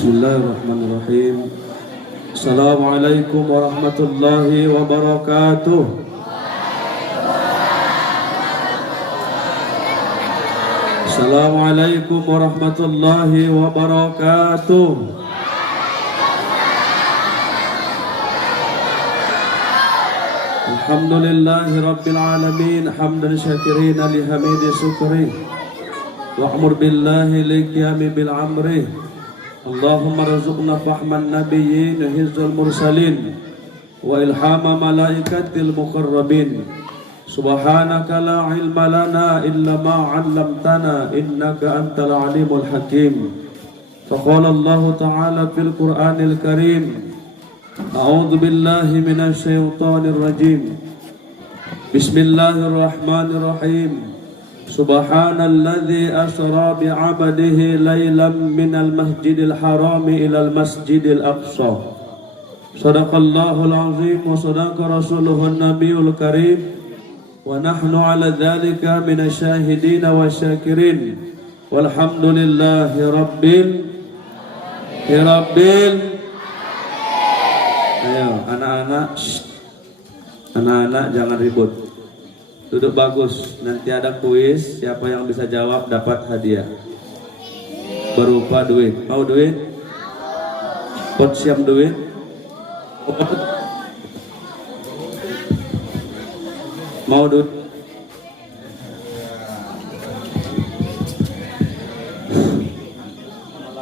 Bismillahirrahmanirrahim. Assalamualaikum warahmatullahi wabarakatuh. Assalamualaikum warahmatullahi wabarakatuh. Alhamdulillahi rabbil alamin, hamdan syakirina lihamidi syukri wa amur billahi liqiyami bil amri. Allahumma razuqna fahman nabiyyin hizul mursalin wa ilhama malaikatil muqarrabin. Subhanaka la ilma lana illa ma 'allamtana innaka antal alimul hakim. Faqala Allah ta'ala fil Qur'anil Karim, a'udzu billahi minasy syaithanir rajim. Bismillahirrahmanirrahim. Subhanalladzi asra bi'abdihi laylan minal masjidil harami ilal masjidil aqsa. Shadaqallahul azim wa sadaqa rasuluhun nabiyul karim. Wa nahnu ala dzalika minasyahidin wa syakirin. Walhamdulillahi rabbil. Ayo anak-anak, anak-anak jangan ribut. Duduk bagus, nanti ada kuis, siapa yang bisa jawab dapat hadiah berupa duit. Mau duit? Pot siap duit? Mau duit?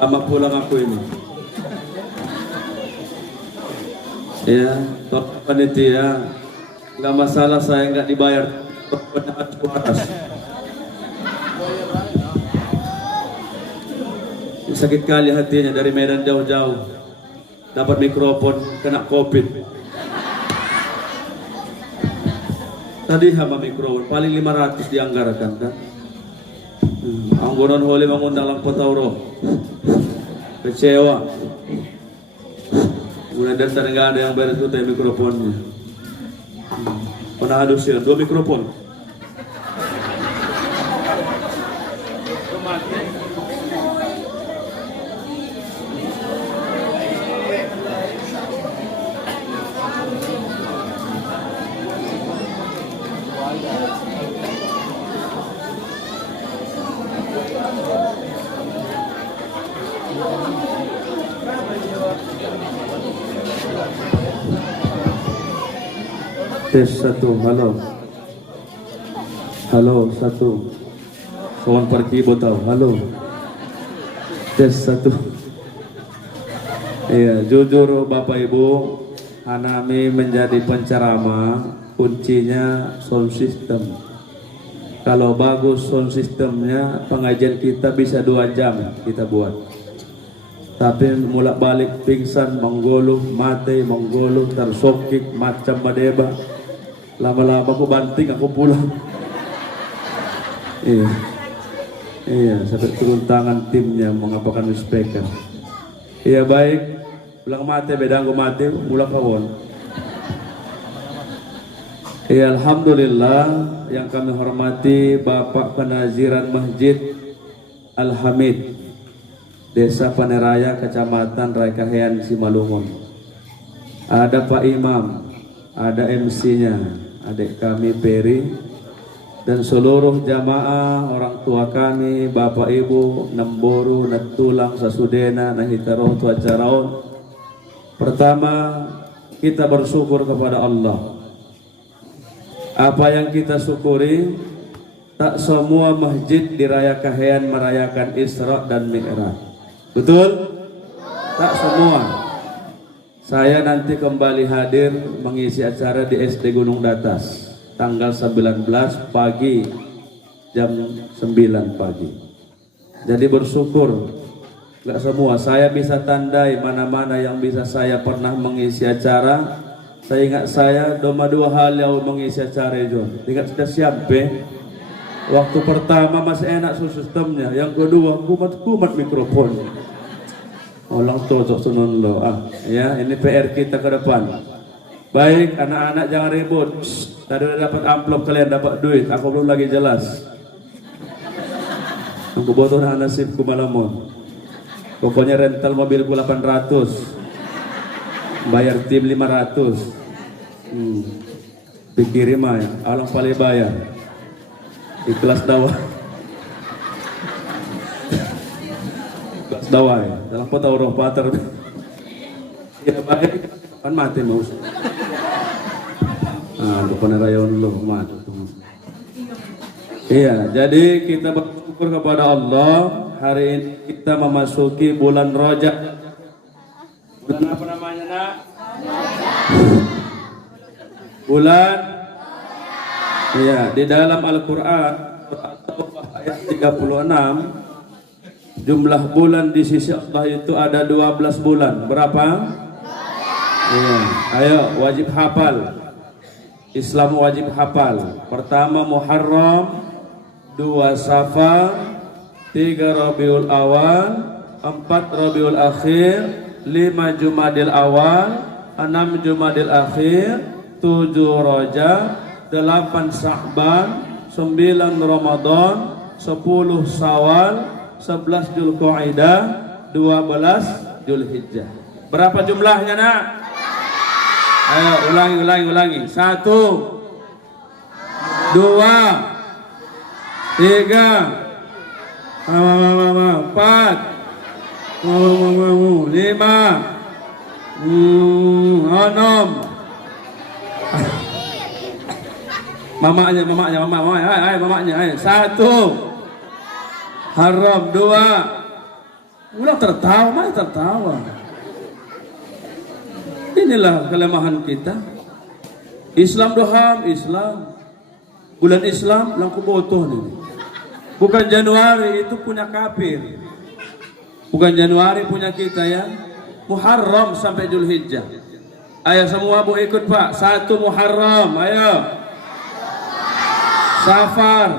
Lama pulang aku ini. Ya, top panitia, nggak masalah saya nggak dibayar. Sakit kali hatinya dari Medan jauh-jauh, dapat mikrofon kena COVID. Tadi hama mikrofon paling 500 dianggarkan kan. Anggonan holi mengundang lang Tauro. Kecewa. Mulai dari nggak ada yang beres tuh mikrofonnya. Pernah adus ya, 2 mikrofon. Tes 1, halo. Halo 1. Kawan pergi botol, halo. Tes 1. Iya, jujur Bapak Ibu, Hanami menjadi penceramah, kuncinya sound system. Kalau bagus sound systemnya, pengajian kita bisa 2 jam kita buat. Tapi mulak balik pingsan, menggoluh, mati, menggoluh, tersokik, macam badeba. Lama-lama aku banting, aku pulang. Iya, sampai turun tangan timnya mengapakan speaker. Iya baik, pulang mati, beda aku mati, pulang kawan. Iya, alhamdulillah yang kami hormati Bapak Penaziran Masjid Al-Hamid, Desa Paneraya, Kecamatan Raikahean, Simalungun. Ada Pak Imam, ada MC-nya, adik kami Peri, dan seluruh jamaah, orang tua kami, Bapak Ibu, Nemboru, Netulang, Sasudena, Nahitaroh, Tuacaraon. Pertama, kita bersyukur kepada Allah. Apa yang kita syukuri, tak semua masjid di Raya Kahean merayakan Isra dan Mi'raj. Betul? Tak semua. Saya nanti kembali hadir mengisi acara di SD Gunung Datas tanggal 19 pagi jam 9 pagi. Jadi bersyukur, gak semua. Saya bisa tandai mana-mana yang bisa saya pernah mengisi acara. Saya ingat saya doma 2 hal yang mengisi acara itu. Ingat sudah siapa? Waktu pertama masih enak sistemnya. Yang kedua kumat mikrofon. Ulang cocok sunun lo. Ya, ini PR kita ke depan. Baik, anak-anak jangan ribut. Tadi udah dapat amplop, kalian dapat duit. Aku belum lagi jelas. Aku butuh nasibku malamon. Pokoknya rental mobilku 800, bayar tim 500. Pikirin mah ya, alang paling bayar. Ikhlas dakwah. Ikhlas dakwah ya. Dalam potau roh pater. Ya baik, kan mati mau. Bukan rayon lu mati. Iya, jadi kita bersyukur kepada Allah. Hari ini kita memasuki bulan Rajab. Bulan apa namanya, Nak? Bulan. Iya, di dalam Al-Qur'an ayat 36, jumlah bulan di sisi Allah itu ada 12 bulan. Berapa? Iya, ayo wajib hafal. Islam wajib hafal. Pertama Muharram, 2 Safar, 3 Rabiul Awal, 4 Rabiul Akhir, 5 Jumadil Awal, 6 Jumadil Akhir, 7 Rajab, 8 Sya'ban, 9 Ramadan, 10 Syawal, 11 Dzulqa'dah, 12 Dzulhijjah. Berapa jumlahnya, Nak? Ayo ulangi. 1, 2, 3, 4, 5, 6. Mamanya. Ayo. 1, haram. 2, ulang tertawa. Inilah kelemahan kita. Islam doham, Islam. Bulan Islam langku botoh nih. Bukan Januari, itu punya kafir. Bukan Januari punya kita ya. Muharram sampai Dzulhijjah. Ayo semua bu ikut Pak. 1 Muharram, ayo. Safar,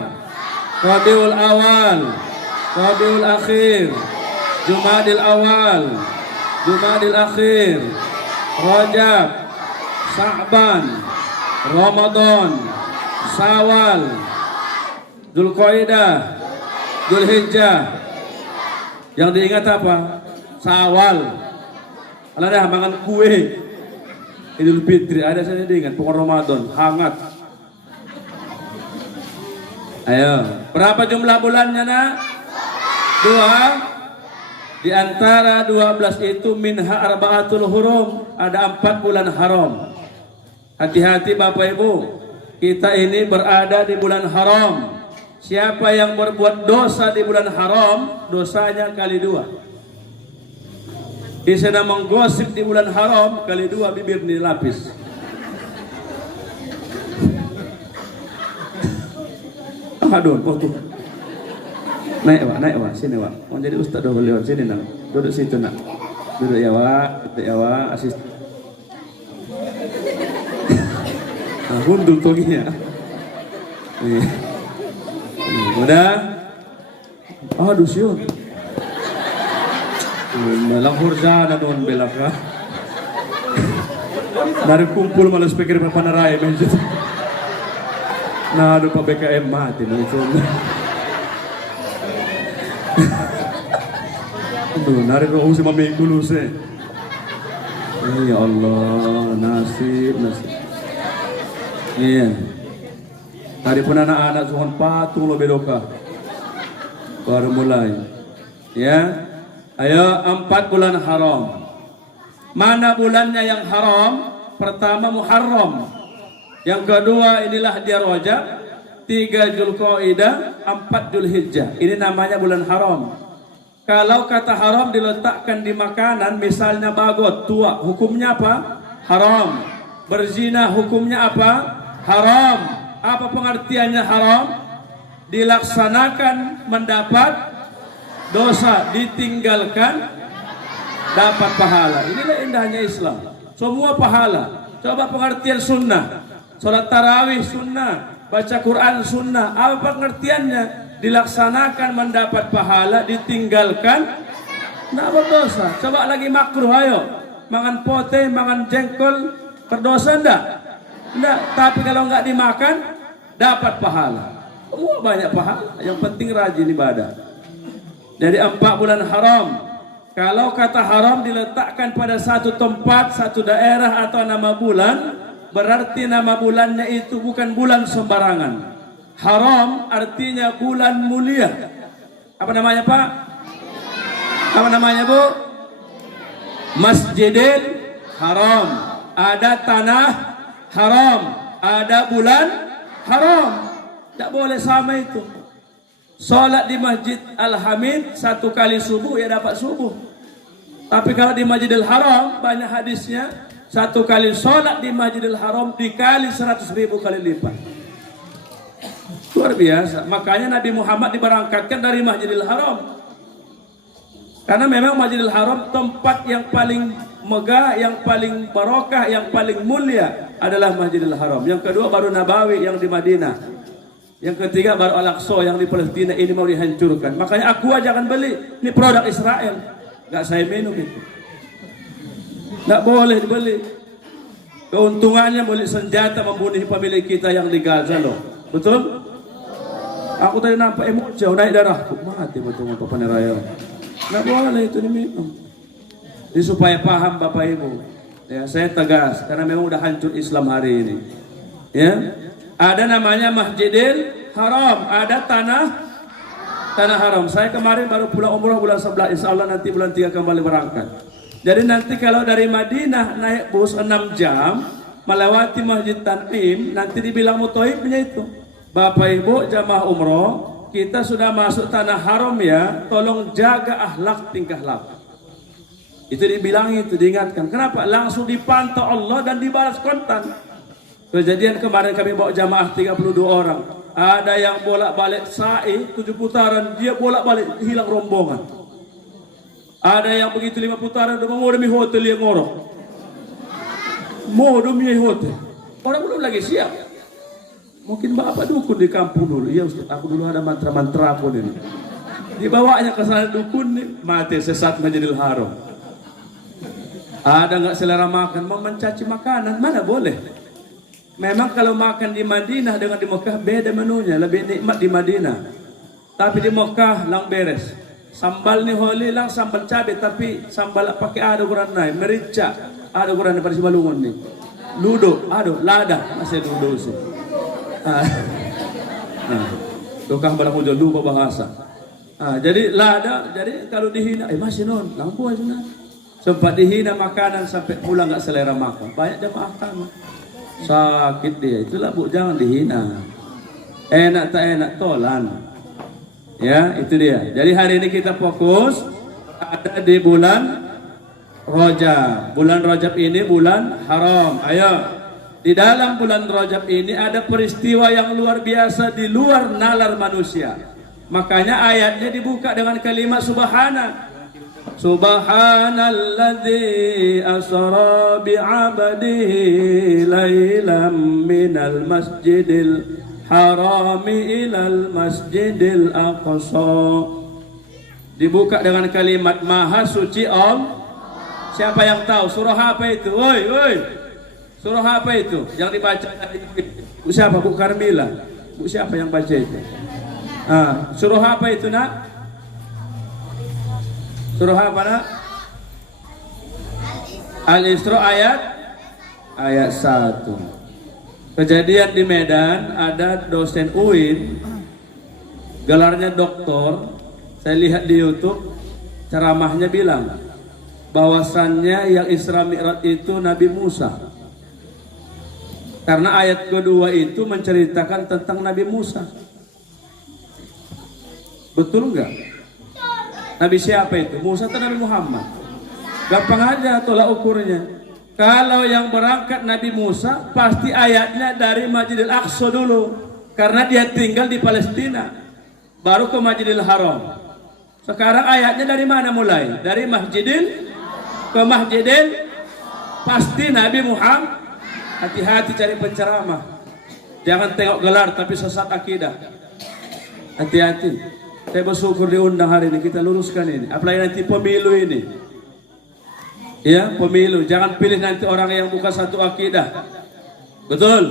Rabiul Awal, Rabiul Akhir, Jumadil Awal, Jumadil Akhir, Rajab, Sya'ban, Ramadan, Syawal, Dzulqa'dah, Dzulhijjah. Yang diingat apa? Syawal. Kalau ada makan kue Idul Fitri, ada saja diingat. Pokok Ramadan, hangat. Ayo, berapa jumlah bulannya, Nak? 2. Di antara 12 itu minha arba'atul hurum, ada 4 bulan haram. Hati-hati Bapak Ibu, kita ini berada di bulan haram. Siapa yang berbuat dosa di bulan haram, dosanya kali 2. Di sana menggosip di bulan haram, kali 2 bibir dilapis. Aduh, tuh. Naik Wak, sini Wak. Mau jadi ustaz dong lewat sini Nak. Duduk situ Nak. Duduk ya Wak, asis. Gundul toginya. Udah. Aduh siun. Melangkur jana don belaka. Dari kumpul malas pikir papanaraya menjut. Nah, lupa BKM mati menjut. Aduh, narik roh si mami kulus eh. Ya Allah, nasib. Iya. Tadi pun anak-anak suhon patung lo bedoka. Baru mulai. Ya. Ayo 4 bulan haram. Mana bulannya yang haram? Pertama Muharram. Yang kedua inilah dia Rajab. 3 Dzulqa'dah, 4 Dzulhijjah. Ini namanya bulan haram. Kalau kata haram diletakkan di makanan, misalnya bagot, tua, hukumnya apa? Haram. Berzina hukumnya apa? Haram. Apa pengertiannya haram? Dilaksanakan mendapat dosa, ditinggalkan dapat pahala. Inilah indahnya Islam. Semua pahala. Coba pengertian sunnah. Salat tarawih sunnah, baca Quran sunnah. Apa pengertiannya? Dilaksanakan mendapat pahala, ditinggalkan tidak berdosa. Coba lagi makruh, ayo makan pote, makan jengkol, berdosa enggak? Enggak. Tapi kalau enggak dimakan dapat pahala. Semua banyak pahala. Yang penting rajin ibadah. Jadi 4 bulan haram. Kalau kata haram diletakkan pada satu tempat, satu daerah atau nama bulan, berarti nama bulannya itu bukan bulan sembarangan. Haram artinya bulan mulia. Apa namanya, Pak? Apa namanya, Bu? Masjidil Haram. Ada tanah haram, ada bulan haram. Tak boleh sama itu. Salat di Masjid Al-Hamid 1 kali subuh ya dapat subuh. Tapi kalau di Masjidil Haram banyak hadisnya, 1 kali salat di Masjidil Haram dikali 100.000 kali lipat. Luar biasa. Makanya Nabi Muhammad diberangkatkan dari Masjidil Haram. Karena memang Masjidil Haram tempat yang paling megah, yang paling barokah, yang paling mulia adalah Masjidil Haram. Yang kedua baru Nabawi yang di Madinah. Yang ketiga baru Al-Aqsa yang di Palestina. Ini mau dihancurkan. Makanya aku jangan beli. Ini produk Israel. Gak saya minum itu. Gak boleh dibeli. Keuntungannya beli senjata membunuh pemilik kita yang di Gaza loh. Betul? Aku tadi nampak emosi, naik darahku. Mati betul-betul paneraya. Nggak boleh itu diminum. Jadi supaya paham Bapak Ibu, ya saya tegas karena memang udah hancur Islam hari ini. Ya, ada namanya Masjidil Haram, ada tanah haram. Saya kemarin baru pulang umroh bulan 11, insya Allah nanti bulan 3 kembali berangkat. Jadi nanti kalau dari Madinah naik bus 6 jam melewati Masjid Tan'im, nanti dibilang mutoibnya itu. Bapak Ibu jamaah umroh, kita sudah masuk tanah haram ya, tolong jaga akhlak tingkah laku. Itu dibilang, itu diingatkan. Kenapa? Langsung dipantau Allah dan dibalas kontan. Kejadian kemarin kami bawa jamaah 32 orang. Ada yang bolak-balik sa'i 7 putaran, dia bolak-balik hilang rombongan. Ada yang begitu 5 putaran, udah mau demi hotel yang ngorok. Mau demi hotel. Orang belum lagi siap. Mungkin bapak dukun di kampung dulu. Iya Ustaz, aku dulu ada mantra-mantra pun ini. Dibawanya ke sana dukun nih, mati sesat Masjidil Haram. Ada nggak selera makan, mau mencaci makanan, mana boleh. Memang kalau makan di Madinah dengan di Mekah beda menunya, lebih nikmat di Madinah. Tapi di Mekah lang beres. Sambal ni holi lang sambal cabai, tapi sambal pakai ada ukuran naik, merica, ada ukuran daripada si balungun nih. Ludo, aduh, lada, masih ludo sih. Tukang barang hujan lupa bahasa. Jadi lada, jadi kalau dihina, masih non, lampu aja nah. Sempat dihina makanan sampai pulang nggak selera makan. Banyak jamaah kami sakit dia. Itulah Bu, jangan dihina. Enak tak enak tolan. Ya, itu dia. Jadi hari ini kita fokus ada di bulan Rajab. Bulan Rajab ini bulan haram. Ayo. Di dalam bulan Rajab ini ada peristiwa yang luar biasa di luar nalar manusia. Makanya ayatnya dibuka dengan kalimat subhana. Subhanalladzi asra bi'abdihi lailam minal masjidil harami ilal masjidil aqsa. Dibuka dengan kalimat maha suci Allah. Siapa yang tahu surah apa itu? Woi, woi. Surah apa itu yang dibaca tadi? Bu siapa? Bu Karmila. Bu siapa yang baca itu? Surah apa itu nak? Surah apa nak? Al-Isra ayat 1. Kejadian di Medan, ada dosen UIN, gelarnya doktor. Saya lihat di YouTube, ceramahnya bilang bahwasannya yang Isra Mi'raj itu Nabi Musa. Karena ayat kedua itu menceritakan tentang Nabi Musa. Betul enggak? Nabi siapa itu? Musa atau Nabi Muhammad? Gampang aja tolak ukurnya. Kalau yang berangkat Nabi Musa, pasti ayatnya dari Masjidil Aqsa dulu. Karena dia tinggal di Palestina. Baru ke Masjidil Haram. Sekarang ayatnya dari mana mulai? Dari Masjidil ke Masjidil. Pasti Nabi Muhammad. Hati-hati cari penceramah. Jangan tengok gelar tapi sesat akidah. Hati-hati. Saya bersyukur diundang hari ini, kita luruskan ini. Apalagi nanti pemilu ini. Ya, pemilu. Jangan pilih nanti orang yang bukan satu akidah. Betul?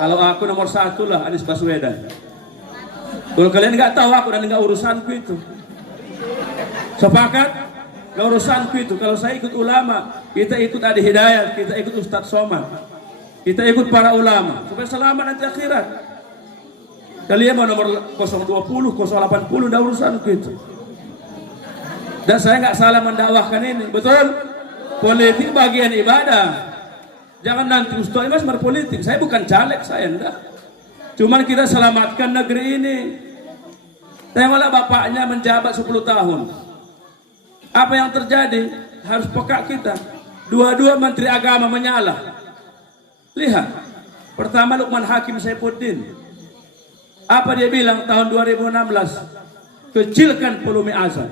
Kalau aku nomor 1 lah Anies Baswedan. Kalau kalian nggak tahu aku dan nggak urusanku itu. Sepakat? Gak urusanku itu. Kalau saya ikut ulama, kita ikut Adi Hidayat, kita ikut Ustadz Somad, kita ikut para ulama supaya selamat nanti akhirat. Kalian mau nomor 020, 080, gak urusanku itu. Dan saya nggak salah mendakwahkan ini, betul? Politik bagian ibadah. Jangan nanti Ustaz Mas berpolitik. Saya bukan caleg, saya enggak. Cuman kita selamatkan negeri ini. Tengoklah bapaknya menjabat 10 tahun. Apa yang terjadi? Harus peka kita. Dua-dua menteri agama menyalah. Lihat. Pertama Lukman Hakim Saifuddin. Apa dia bilang tahun 2016? Kecilkan volume azan.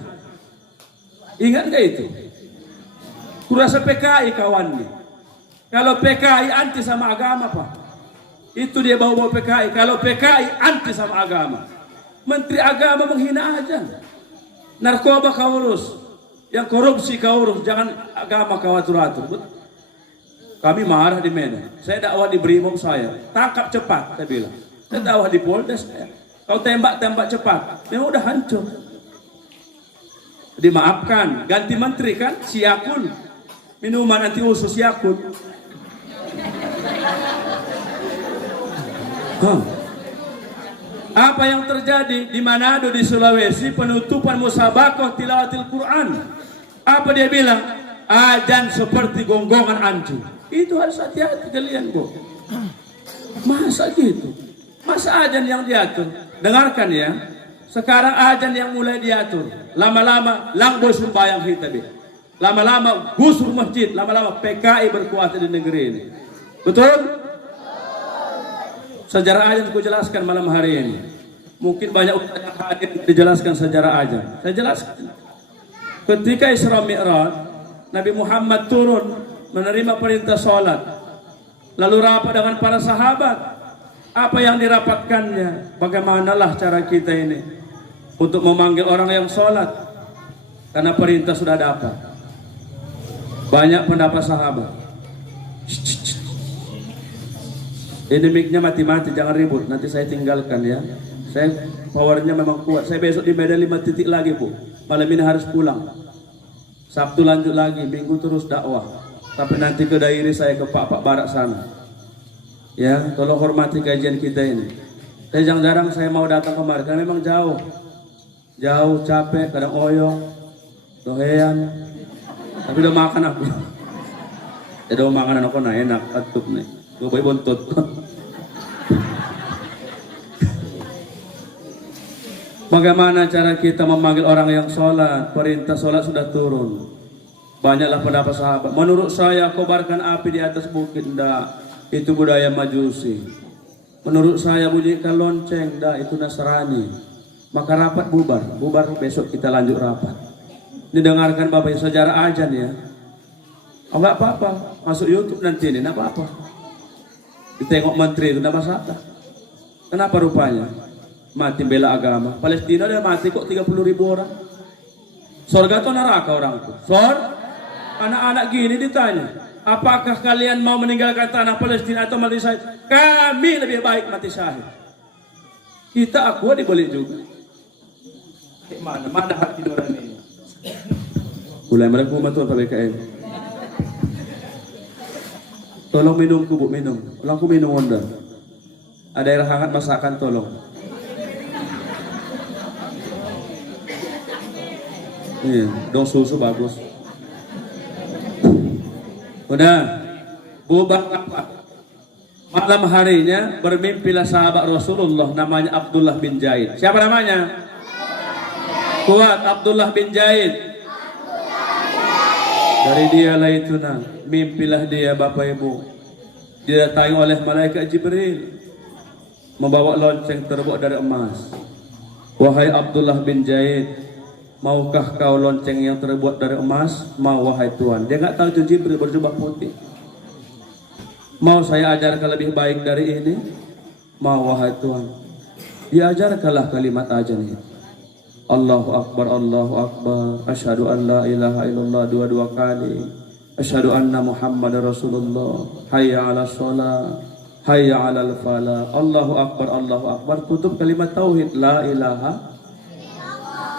Ingat nggak itu? Kurasa PKI kawannya. Kalau PKI anti sama agama Pak. Itu dia bawa-bawa PKI. Kalau PKI anti sama agama. Menteri agama menghina aja. Narkoba kau urus. Yang korupsi kau urus. Jangan agama kau atur-atur. Kami marah di Medan. Saya dakwah di Brimob saya. Tangkap cepat saya bilang. Saya dakwah di Polda saya. Kau tembak-tembak cepat. Memang udah hancur. Dimaafkan. Ganti menteri kan. Siakul. Minuman anti usus Siakul. Apa yang terjadi di Manado di Sulawesi penutupan musabakoh tilawatil Quran? Apa dia bilang? Ajan seperti gonggongan anjing. Itu harus hati-hati kalian kok. Masa gitu? Masa ajan yang diatur? Dengarkan ya. Sekarang ajan yang mulai diatur. Lama-lama langboy sembayang kita deh. Lama-lama gusur masjid. Lama-lama PKI berkuasa di negeri ini. Betul? Sejarah ajan aku jelaskan malam hari ini. Mungkin banyak yang hadir dijelaskan sejarah ajan. Saya jelaskan. Ketika Isra Mi'raj, Nabi Muhammad turun menerima perintah sholat. Lalu rapat dengan para sahabat. Apa yang dirapatkannya? Bagaimanalah cara kita ini untuk memanggil orang yang sholat? Karena perintah sudah dapat. Banyak pendapat sahabat. Ini mic-nya mati-mati, jangan ribut. Nanti saya tinggalkan ya. Saya powernya memang kuat. Saya besok di Medan 5 titik lagi Bu. Malam ini harus pulang. Sabtu lanjut lagi, Minggu terus dakwah. Sampai nanti ke daerah saya ke Pak Barat sana. Ya, tolong hormati kajian kita ini. Saya jarang-jarang saya mau datang kemari karena memang jauh. Jauh, capek, kadang oyong, dohean. Tapi udah makan aku. Ya udah makan aku nah enak, atup nih. Gue bayi bontot. Bagaimana cara kita memanggil orang yang sholat? Perintah sholat sudah turun. Banyaklah pendapat sahabat. Menurut saya kobarkan api di atas bukit. Enggak. Itu budaya Majusi. Menurut saya bunyikan lonceng. Enggak. Itu Nasrani. Maka rapat bubar. Bubar besok kita lanjut rapat. Didengarkan Bapak sejarah ajan ya. Oh enggak apa-apa. Masuk YouTube nanti ini. Enggak apa-apa. Ditengok menteri itu enggak masalah. Kenapa rupanya? Mati bela agama. Palestina udah mati kok 30.000 orang. Surga atau neraka orang itu? Anak-anak gini ditanya, apakah kalian mau meninggalkan tanah Palestina atau mati syahid? Kami lebih baik mati syahid. Kita aku dibeli juga. Mana hati orang ini? Mulai mereka membantu apa BKM? Tolong minumku Bu, minum. Tolong aku minum Honda. Ada air hangat masakan tolong. Iya, dong susu bagus. Udah, bubak apa? Malam harinya bermimpilah sahabat Rasulullah namanya Abdullah bin Zaid. Siapa namanya? Kuat, Abdullah bin Zaid. Dari dia lah itu nah, mimpilah dia Bapak Ibu. Didatangi oleh malaikat Jibril, membawa lonceng terbuat dari emas. Wahai Abdullah bin Zaid, maukah kau lonceng yang terbuat dari emas? Mau wahai Tuhan. Dia nggak tahu itu Jibril berjubah putih. Mau saya ajarkan lebih baik dari ini? Mau wahai Tuhan. Diajarkanlah kalimat ajan itu. Allahu Akbar, Allahu Akbar. Asyhadu an la ilaha illallah dua kali. Asyhadu anna Muhammad Rasulullah. Hayya ala sholat. Hayya ala falah. Allahu Akbar, Allahu Akbar. Tutup kalimat tauhid la ilaha.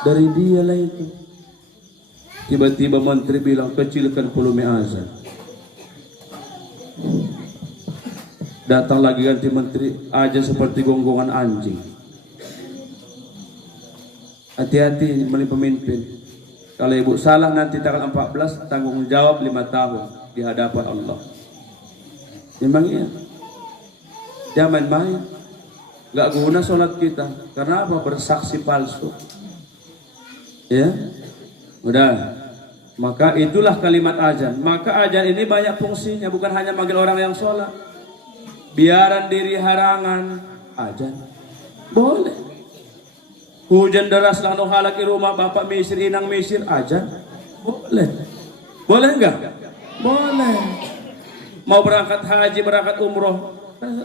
Dari dia lah itu. Tiba-tiba menteri bilang kecilkan volume azan. Datang lagi ganti menteri, azan seperti gonggongan anjing. Hati-hati memilih pemimpin. Kalau ibu salah nanti tanggal 14 tanggung jawab 5 tahun di hadapan Allah. Memang iya. Jangan main-main. Gak guna sholat kita. Karena apa? Bersaksi palsu. Ya, udah. Maka itulah kalimat azan. Maka azan ini banyak fungsinya, bukan hanya manggil orang yang sholat. Biaran diri harangan, azan boleh. Hujan deras lalu halaki rumah bapak misir, inang misir, azan boleh. Boleh enggak? Boleh. Mau berangkat haji, berangkat umroh,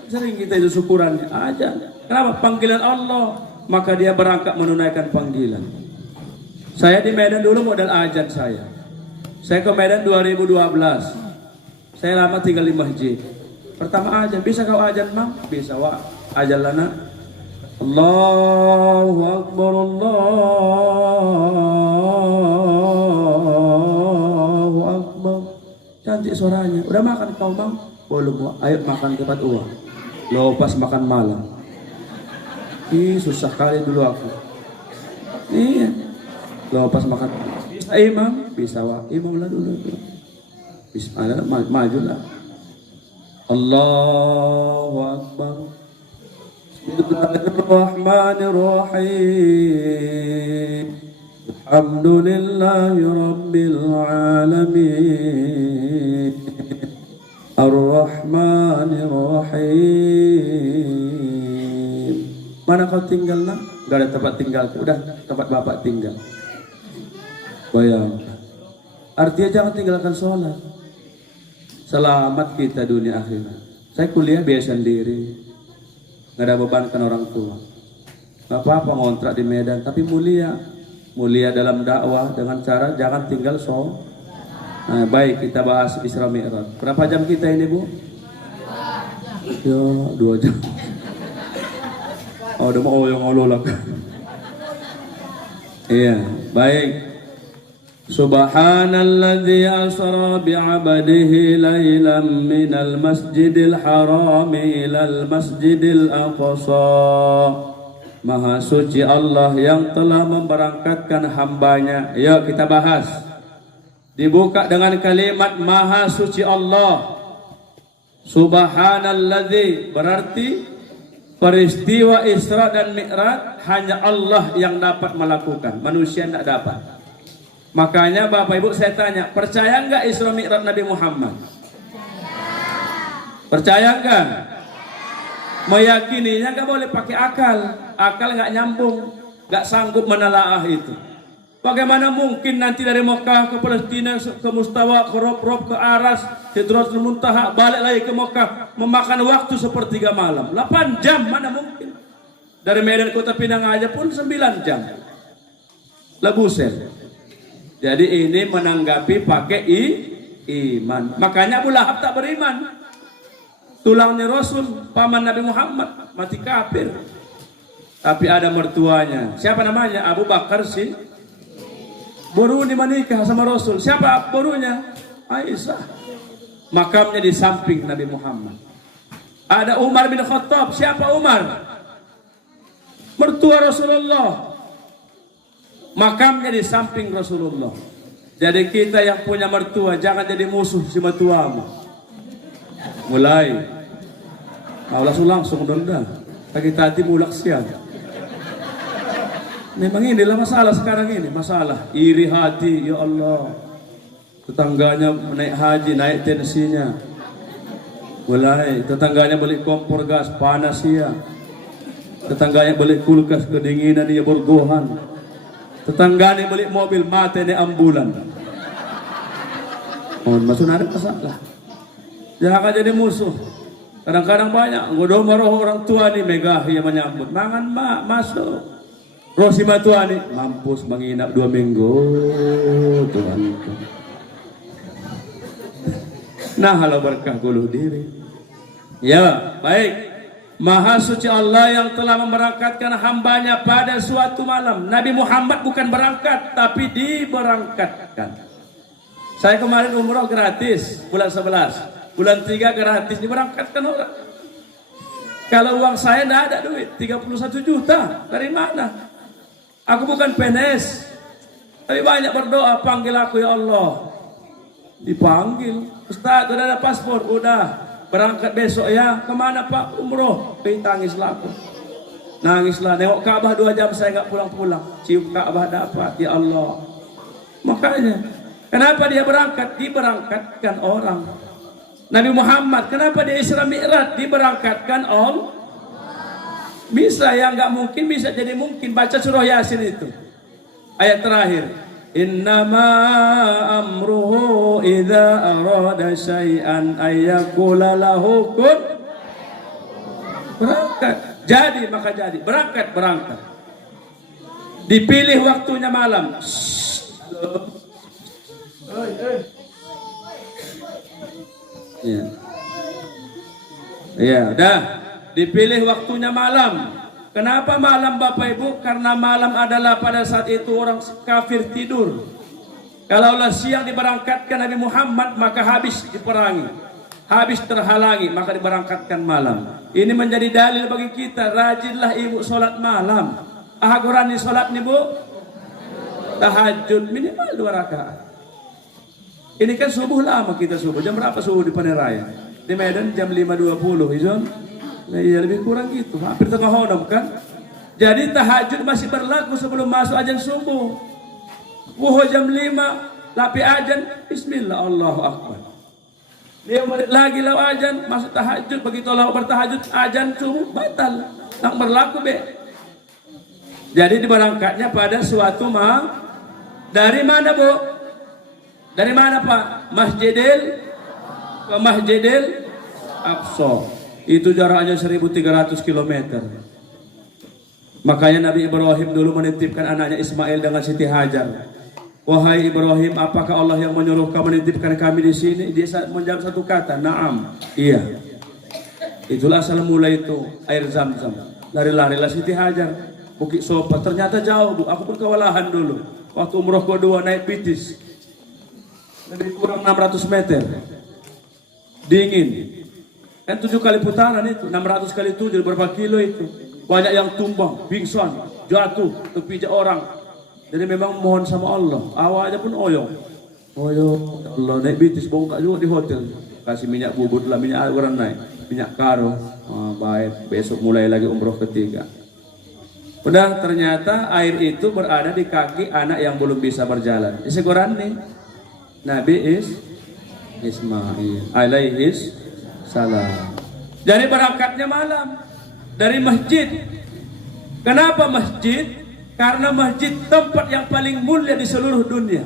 sering kita itu syukurannya azan. Kenapa? Panggilan Allah. Maka dia berangkat menunaikan panggilan. Saya di Medan dulu modal azan saya. Saya ke Medan 2012. Saya lama tinggal di masjid. Pertama azan, bisa kau azan, Mang? Bisa, Wak. Azan lana. Allahu Akbar, Allahu Akbar. Cantik suaranya. Udah makan kau, Mang? Belum, Wak. Ayo makan cepat, Wak. Lepas makan malam. Ih, susah kali dulu aku. Iya. Lepas makan. Bisa imam, bisa Wak. Imam lah dulu. Bismillah, majulah. Allahu Akbar. Bismillahirrahmanirrahim. Alhamdulillahi Rabbil Alamin. Ar-Rahmanirrahim. Mana kau tinggal, nak? Gak ada tempat tinggal. Udah tempat bapak tinggal. Bayang. Artinya jangan tinggalkan sholat. Selamat kita dunia akhirat. Saya kuliah biaya sendiri. Gak ada bebankan orang tua. Gak apa-apa ngontrak di Medan. Tapi mulia. Mulia dalam dakwah dengan cara jangan tinggal sholat. Nah, baik, kita bahas Isra Mi'raj. Berapa jam kita ini, Bu? 2 jam. 2 jam. Oh, udah mau yang ngololak. Iya, baik. Subhanalladzi asra bi'abdihi laylan minal masjidil harami ilal masjidil aqsa. Maha suci Allah yang telah memberangkatkan hambanya. Yuk kita bahas. Dibuka dengan kalimat Maha suci Allah. Subhanalladzi berarti peristiwa Isra dan Mi'raj hanya Allah yang dapat melakukan, manusia tidak dapat. Makanya Bapak Ibu saya tanya, percaya enggak Isra Mi'raj Nabi Muhammad? Percaya enggak? Meyakininya enggak boleh pakai akal. Akal enggak nyambung, enggak sanggup menelaah itu. Bagaimana mungkin nanti dari Mekah ke Palestina, ke Mustawa, ke Rob, ke Aras, Sidratul Muntaha, balik lagi ke Mekah, memakan waktu sepertiga malam. 8 jam, mana mungkin? Dari Medan Kota Pinang aja pun 9 jam. Lebuser. Jadi ini menanggapi pakai iman. Makanya Abu Lahab tak beriman. Tulangnya Rasul, paman Nabi Muhammad, mati kafir. Tapi ada mertuanya. Siapa namanya? Abu Bakar sih. Baru menikah sama Rasul. Siapa barunya? Aisyah. Makamnya di samping Nabi Muhammad. Ada Umar bin Khattab. Siapa Umar? Mertua Rasulullah. Makamnya di samping Rasulullah. Jadi kita yang punya mertua jangan jadi musuh si mertuamu. Mulai. Langsung donda. Kaki tadi mulak siang. Memang inilah masalah sekarang ini. Masalah iri hati. Ya Allah. Tetangganya naik haji, naik tensinya. Mulai. Tetangganya beli kompor gas, panas ya. Tetangganya beli kulkas, kedinginan dia bergohan. Tetangganya beli mobil, mati ini ambulan. Oh, maksudnya ada masalah. Jangan jadi musuh. Kadang-kadang banyak. Ngodoh marah orang tua nih megah yang menyambut. Mangan masuk. Rosi matua nih mampus menginap 2 minggu. Tuhan. Nah, kalau berkah guluh diri. Ya, baik. Maha suci Allah yang telah memberangkatkan hambanya pada suatu malam. Nabi Muhammad bukan berangkat, tapi diberangkatkan. Saya kemarin umroh gratis, bulan 11. Bulan 3 gratis, diberangkatkan orang. Kalau uang saya tidak ada duit, 31 juta. Dari mana? Aku bukan PNS. Tapi banyak berdoa, panggil aku ya Allah. Dipanggil. Ustaz, udah ada paspor? Udah. Berangkat besok ya. Kemana Pak? Umroh. Tangislah aku. Nangislah. Nengok Ka'bah 2 jam saya nggak pulang-pulang. Cium Ka'bah dapat. Ya Allah. Makanya. Kenapa dia berangkat? Diberangkatkan orang. Nabi Muhammad. Kenapa dia Isra Mi'raj? Diberangkatkan orang. Bisa yang nggak mungkin bisa jadi mungkin. Baca surah Yasin itu. Ayat terakhir. Innama amruhu idza arada syai'an ayyaqula lahu kun. Berangkat. Jadi maka jadi. Berangkat. Dipilih waktunya malam. Ya, udah. Dipilih waktunya malam. Kenapa malam Bapak Ibu? Karena malam adalah pada saat itu orang kafir tidur. Kalaulah siang diberangkatkan Nabi Muhammad, maka habis diperangi, habis terhalangi, maka diberangkatkan malam. Ini menjadi dalil bagi kita. Rajinlah ibu sholat malam. Quran di sholat nih Bu, tahajud minimal 2 rakaat. Ini kan subuh lama kita subuh. Jam berapa subuh di Panen Raya? Di Medan jam 5.20, Izon. Nah, iya lebih kurang gitu, hampir tengah honam kan. Jadi tahajud masih berlaku sebelum masuk azan subuh. Wuh jam 5, lapi azan, bismillah, Allahu Akbar. 5 menit lagi lalu azan, masuk tahajud. Begitu Allah bertahajud, azan subuh batal. Tak berlaku be. Jadi diberangkatnya pada suatu dari mana Bu? Dari mana Pak? Masjidil Aqsa. Itu jaraknya 1.300 km. Makanya Nabi Ibrahim dulu menitipkan anaknya Ismail dengan Siti Hajar. Wahai Ibrahim, apakah Allah yang menyuruh kamu menitipkan kami di sini? Dia menjawab satu kata, Naam. Iya. Itulah asal mula itu air Zam-Zam. Lari-larilah Siti Hajar. Bukit Sofa. Ternyata jauh Bu. Aku pun kewalahan dulu. Waktu umroh kedua naik Pitis. Lebih kurang 600 meter. Dingin. Kan 7 kali putaran itu, 600 kali 7, berapa kilo itu. Banyak yang tumbang, pingsan, jatuh, terpijak orang. Jadi memang mohon sama Allah. Awalnya pun oyong. Allah naik Pitis, bongkak juga di hotel. Kasih minyak bubur lah, minyak orang naik. Minyak karo. Baik, besok mulai lagi umroh ketiga. Udah ternyata air itu berada di kaki anak yang belum bisa berjalan. Isi Quran nih. Nabi Ismail alaihis salam. Jadi berangkatnya malam dari masjid. Kenapa masjid? Karena masjid tempat yang paling mulia di seluruh dunia.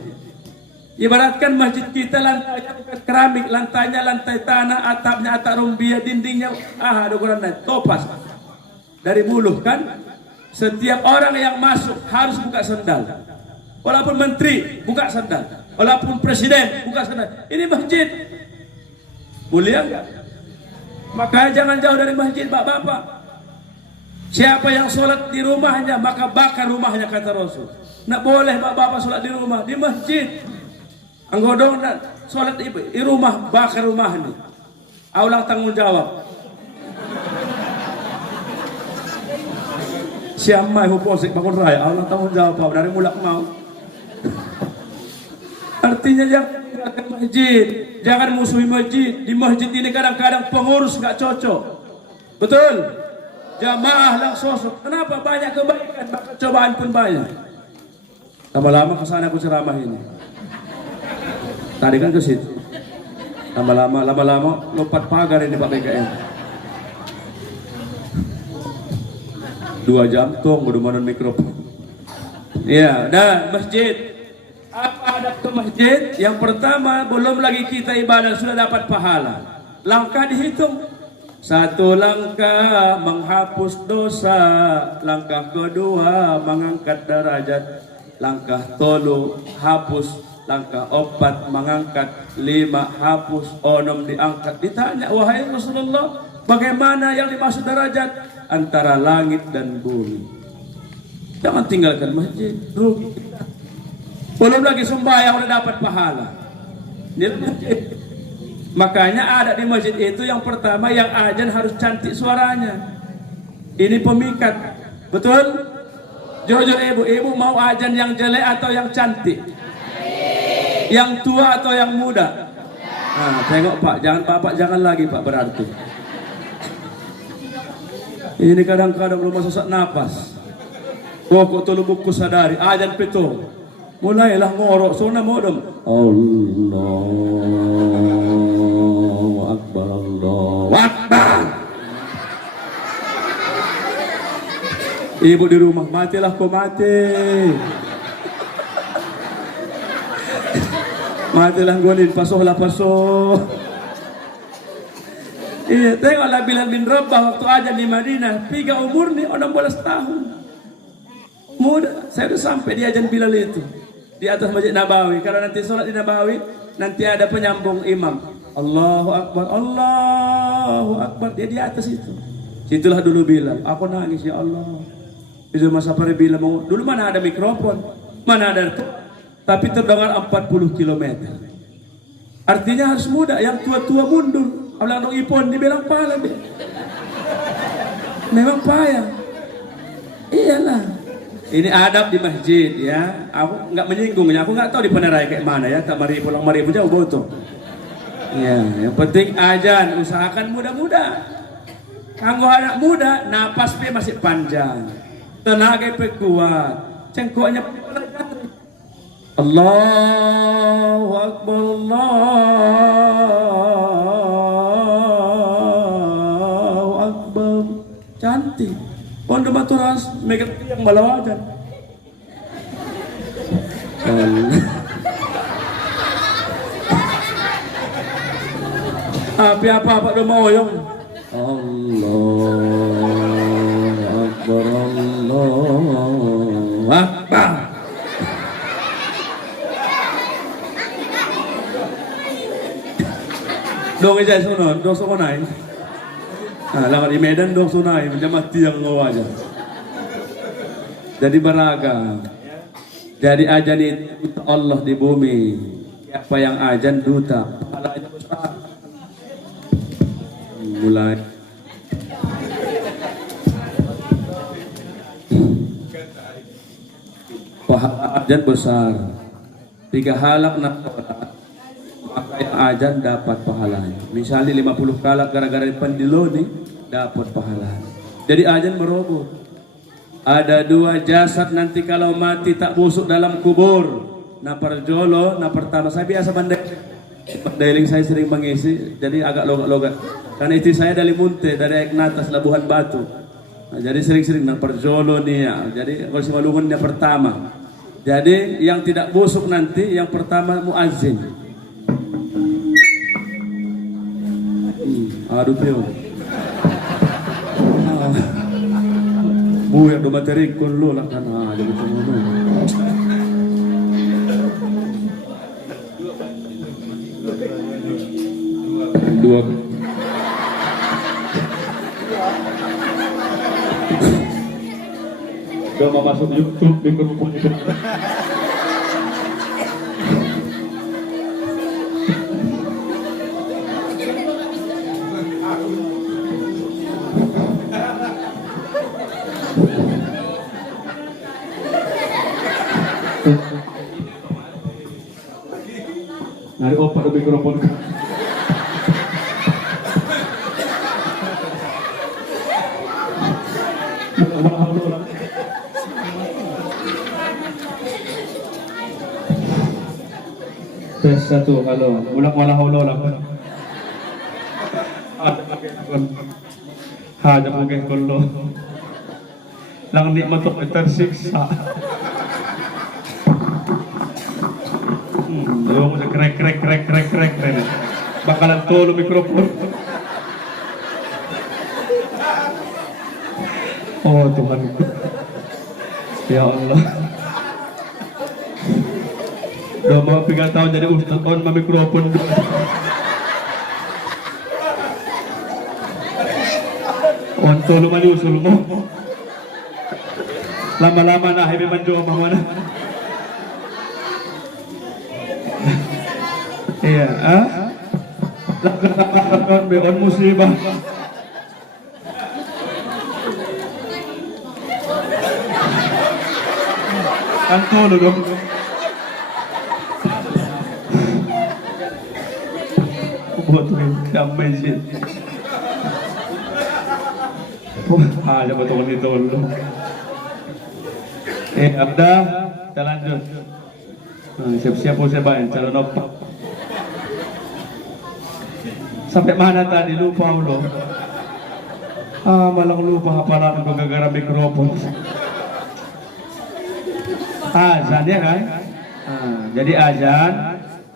Ibaratkan masjid kita lantainya bukan keramik, lantainya lantai tanah, atapnya atap rumbia, dindingnya ada Quran topas dari buluh kan. Setiap orang yang masuk harus buka sendal. Walaupun menteri buka sendal, walaupun presiden buka sendal. Ini masjid mulia enggak? Makanya jangan jauh dari masjid Bapak-bapak. Siapa yang sholat di rumahnya maka bakar rumahnya kata Rasul. Nak boleh Bapak-bapak sholat di rumah, di masjid. Anggodong nak sholat di rumah, bakar rumah ini. Aulang tanggung jawab. Siamai huposik bangun raya, aulang tanggung jawab dari mulak mau. Artinya jangan tinggalkan masjid, jangan musuhi masjid. Di masjid ini kadang-kadang pengurus nggak cocok, betul? Jamaah lang sosok. Kenapa? Banyak kebaikan, maka cobaan pun banyak. Lama-lama kesana aku ceramah ini. Tadi kan ke situ. Lama-lama lompat pagar ini Pak BKM. 2 jam tong udah mana mikrofon. Ya, dan masjid. Apa ada ke masjid? Yang pertama, belum lagi kita ibadah sudah dapat pahala. Langkah dihitung. 1 langkah menghapus dosa, langkah kedua mengangkat derajat, langkah 3 hapus, langkah 4 mengangkat, 5 hapus, 6 diangkat. Ditanya, wahai Rasulullah, Bagaimana yang dimaksud derajat? Antara langit dan bumi. Jangan tinggalkan masjid, rugi. Belum lagi sembahyang udah dapat pahala. Di masjid. Makanya ada di masjid itu yang pertama yang azan harus cantik suaranya. Ini pemikat, betul? Jujur ibu mau azan yang jelek atau yang cantik? Yang tua atau yang muda? Nah, tengok Pak, jangan lagi Pak berarti. Ini kadang-kadang belum sesak napas. Pokok tulu buku sadari, azan pito. Mulailah ngorok, sona modem. Allahu Akbar, Allahu Akbar. Ibu di rumah, matilah kau mati. Matilah gonin, pasohlah pasoh. Iya, tengoklah Bilal bin Rabah waktu azan di Madinah, 3 umur nih, 16 tahun. Muda, saya udah sampai di azan Bilal itu. Di atas Masjid Nabawi. Kalau nanti sholat di Nabawi, nanti ada penyambung imam. Allahu Akbar, Allahu Akbar. Dia di atas itu. Situlah dulu Bilal. Aku nangis, ya Allah. Itu masa para Bilal mau. Dulu mana ada mikrofon, mana ada itu. Tapi terdengar 40 km. Artinya harus muda, yang tua-tua mundur. Abang dong ipon dibilang pala deh. Memang payah. Iyalah. Ini adab di masjid ya. Aku nggak menyinggungnya. Aku nggak tahu di Paneraya kayak mana ya. Tak mari pulang jauh boto. Ya, yang penting azan usahakan muda-muda. Kanggo anak muda, napas dia masih panjang. Tenaga pe kuat. Cengkoknya Allahu Akbar, Allahu Akbar. Cantik. Pondok Maturas megat yang balawajan. Api apa do moyong. Allahu Akbar, Allahu Akbar. Dong aja sono, dong sono naik. Nah, lawan di Medan dong sunai macam mati yang aja. Jadi beragam. Jadi azan itu Allah di bumi. Siapa yang azan duta, pahalanya besar. Mulai. Pahala azan besar. 3 halak nak maka yang azan dapat pahalanya. Misalnya 50 kalak gara-gara pendilo nih dapat pahalanya. Jadi azan meroboh. Ada 2 jasad nanti kalau mati tak busuk dalam kubur. Nah perjolo, nah pertama saya biasa mandailing saya sering mengisi, jadi agak logat-logat. Karena itu saya dari Munte, dari Eknatas Labuhan Batu. Nah, jadi sering-sering nah perjolo nih ya. Jadi kalau si Malungun yang pertama. Jadi yang tidak busuk nanti yang pertama muazzin. Aduh Teo. Bu yang do materi kon lo lah kan jadi ngono. Dua. Udah mau masuk YouTube mikrofon itu. Nari opak do mikrofon. Tes 1, halo. Ulang wala holo lang. Ada pakai kolo. Lang di matok tersiksa. Ayo mo sa krek. Bakalan tolo mikrofon. Oh Tuhan. Ya Allah. Udah mau 3 tahun jadi ustaz on mikrofon. Onto lu usul mo. Lama-lama na hibi manjo mana. Iya, ah? Lakon be on musibah. Kanto lu dong. Buat damai sih. Ah, coba teman itu dulu. Udah, kita lanjut. Siap-siap saya bayar calon opak. Sampai mana tadi lupa lo? Malang lupa hafalan gue gara-gara mikrofon. Azan ya kan? Jadi azan,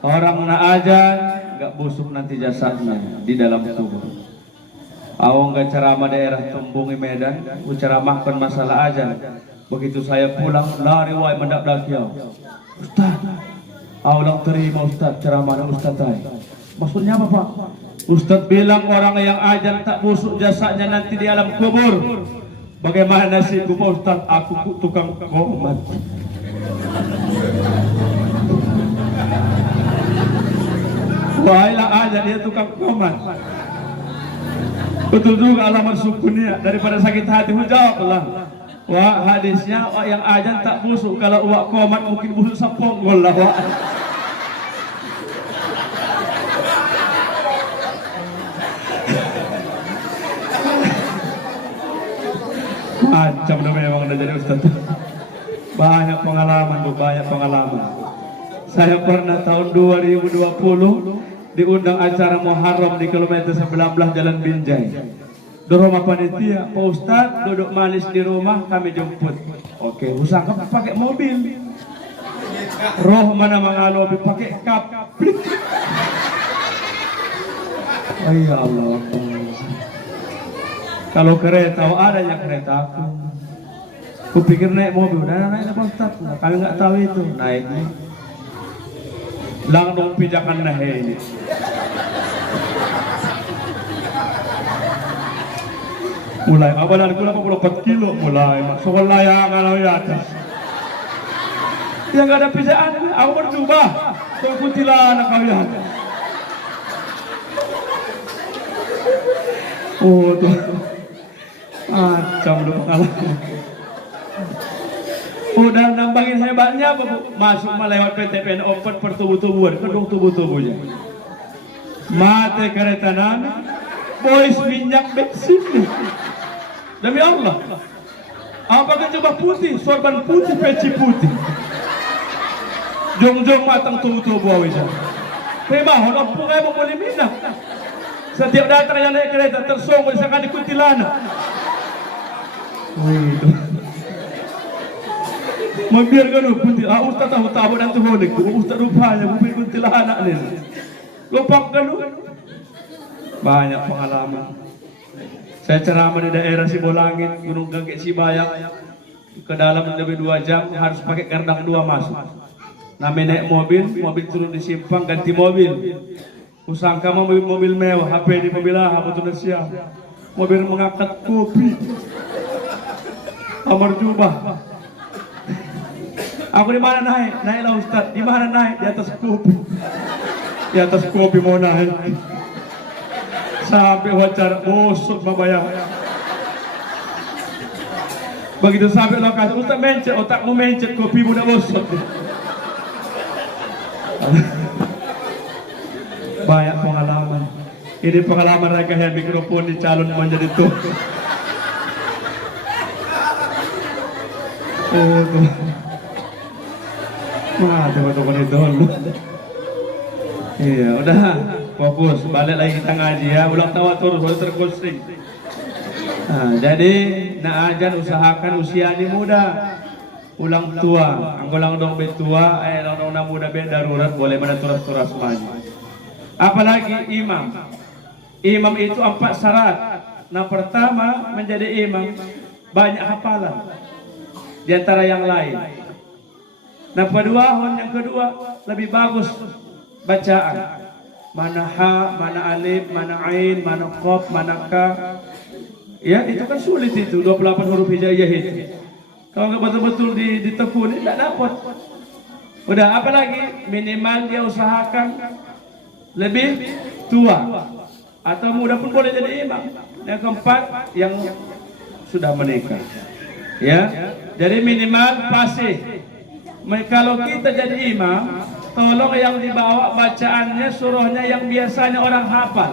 orang nak azan nggak busuk nanti jasadnya di dalam tubuh. Awang gak ceramah daerah Tumbungi Medan, ceramahkan masalah azan. Begitu saya pulang, lari wai mendak belakang. Ustaz, awang terima Ustaz ceramah Ustaz tadi. Maksudnya apa Pak? Ustaz bilang orang yang azan tak busuk jasadnya nanti di alam kubur. Bagaimana sih Pak Ustaz? Aku tukang komat. Wahailah azan dia tukang komat. Betul juga alamat sukunya daripada sakit hati jawablah. Wah hadisnya yang azan tak busuk, kalau uak komat mungkin busuk saponggol lah wah. Macam dah memang dah jadi ustaz. Banyak pengalaman tuh, banyak pengalaman. Saya pernah tahun 2020 diundang acara Muharram di kilometer 19 Jalan Binjai. Di rumah panitia, Pak Ustaz duduk manis di rumah, kami jemput. Oke, usaha pakai mobil. Roh mana mangalobi pakai kaplik. Oh ya Allah. Kalau kereta, adanya kereta aku. Kupikir naik mobil, naik Pak Ustaz. Kami nggak tahu itu, naik. Langsung pijakan nah ini. Mulai abalan ko 84 kilo mulai soal layangan ang atas. Yang gak ada pisaan, aku bercoba. So kutilan ang kawin. Oh tuh, macam lu pengalaman. Udah nambangin hebatnya apa Bu? Masuk melewat PTPN open per tubuh-tubuhan, kedung tubuh-tubuhnya. Mate kereta nami, boys minyak bensin. Demi Allah. Apakah coba putih, sorban putih, peci putih. Jong-jong matang tubuh-tubuh aja. Memang orang pungai mau boleh minah. Setiap datang yang naik kereta tersongol sangat di kuntilanak. Itu. Membiarkan lu putih. Ustaz tahu tahu dan tu holik. Ustaz rupanya bupin kuntilanak ni. Lupakan lu. Banyak pengalaman. Saya ceramah di daerah Sibolangit, Gunung Gagek Sibayang. Ke dalam lebih 2 jam harus pakai kardang 2 masuk. Namanya naik mobil turun di simpang ganti mobil. Usangka mobil mewah, HP di mobil betul siap. Mobil mengangkat kopi. Amar jubah. Aku di mana naik? Naiklah Ustaz. Di mana naik? Di atas kopi. Di atas kopi mau naik. Sampai wajar bosok babayang. Begitu sampai lokasi, Ustaz mencet, otakmu mencet, kopi muda bosok. Banyak pengalaman. Ini pengalaman rangkaian mikrofon di calon menjadi tuh. Oh tuh. Wah, teman-teman itu. Iya, udah fokus. Balik lagi kita ngaji ya. Ulang tawatur, boleh terkusing. Nah, jadi nak ajan usahakan usia ini muda. Ulang tua, anggolang dong betua, dong muda be darurat boleh mana turas-turas maju. Apalagi imam. Imam itu 4 syarat. Nah, pertama menjadi imam banyak hafalan. Di antara yang lain. Nah, yang kedua lebih bagus bacaan. Mana ha, mana alif, mana ain, mana qaf, mana ka. Ya, itu kan sulit itu 28 huruf hijaiyah itu. Kalau nggak betul-betul ditekuni tidak dapat. Udah apalagi minimal dia usahakan lebih tua atau muda pun boleh jadi imam. Yang keempat yang sudah menikah. Ya, jadi minimal fasih. Kalau kita jadi imam, tolong yang dibawa bacaannya surahnya yang biasanya orang hafal.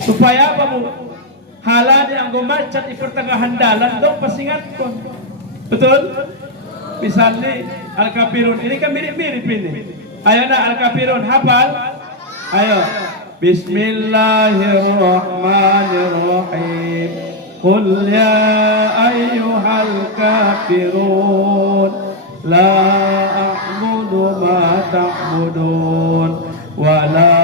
Supaya apa bu? Halal yang gue macet di pertengahan dalan dong pesingatkan. Betul? Misalnya Al-Kafirun ini kan mirip-mirip ini. Ayo nak Al-Kafirun hafal. Ayo. Bismillahirrahmanirrahim. Qul ya ayyuhal kafirun la a'budu ma ta'budun wa la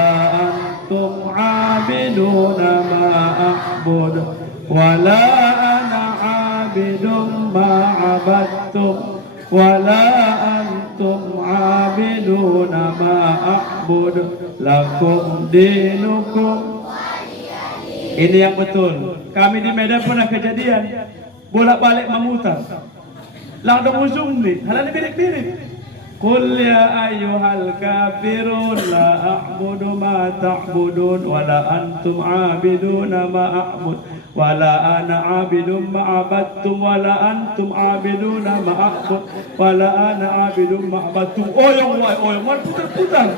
antum 'abiduna ma a'budu wa la ana 'abidun ma 'abadtum wa la antum 'abiduna ma a'budu lakum dinukum. Ini yang betul. Kami di Medan pernah kejadian bolak-balik memutar. Langsung ujung nih, halal mirip-mirip. Qul ya ayyuhal kafirun la a'budu ma ta'budun wa la antum 'abiduna ma a'bud wa la ana 'abidun ma 'abadtum wa la antum 'abiduna ma a'bud wa la ana 'abidun ma 'abadtum. Oyong putar-putar.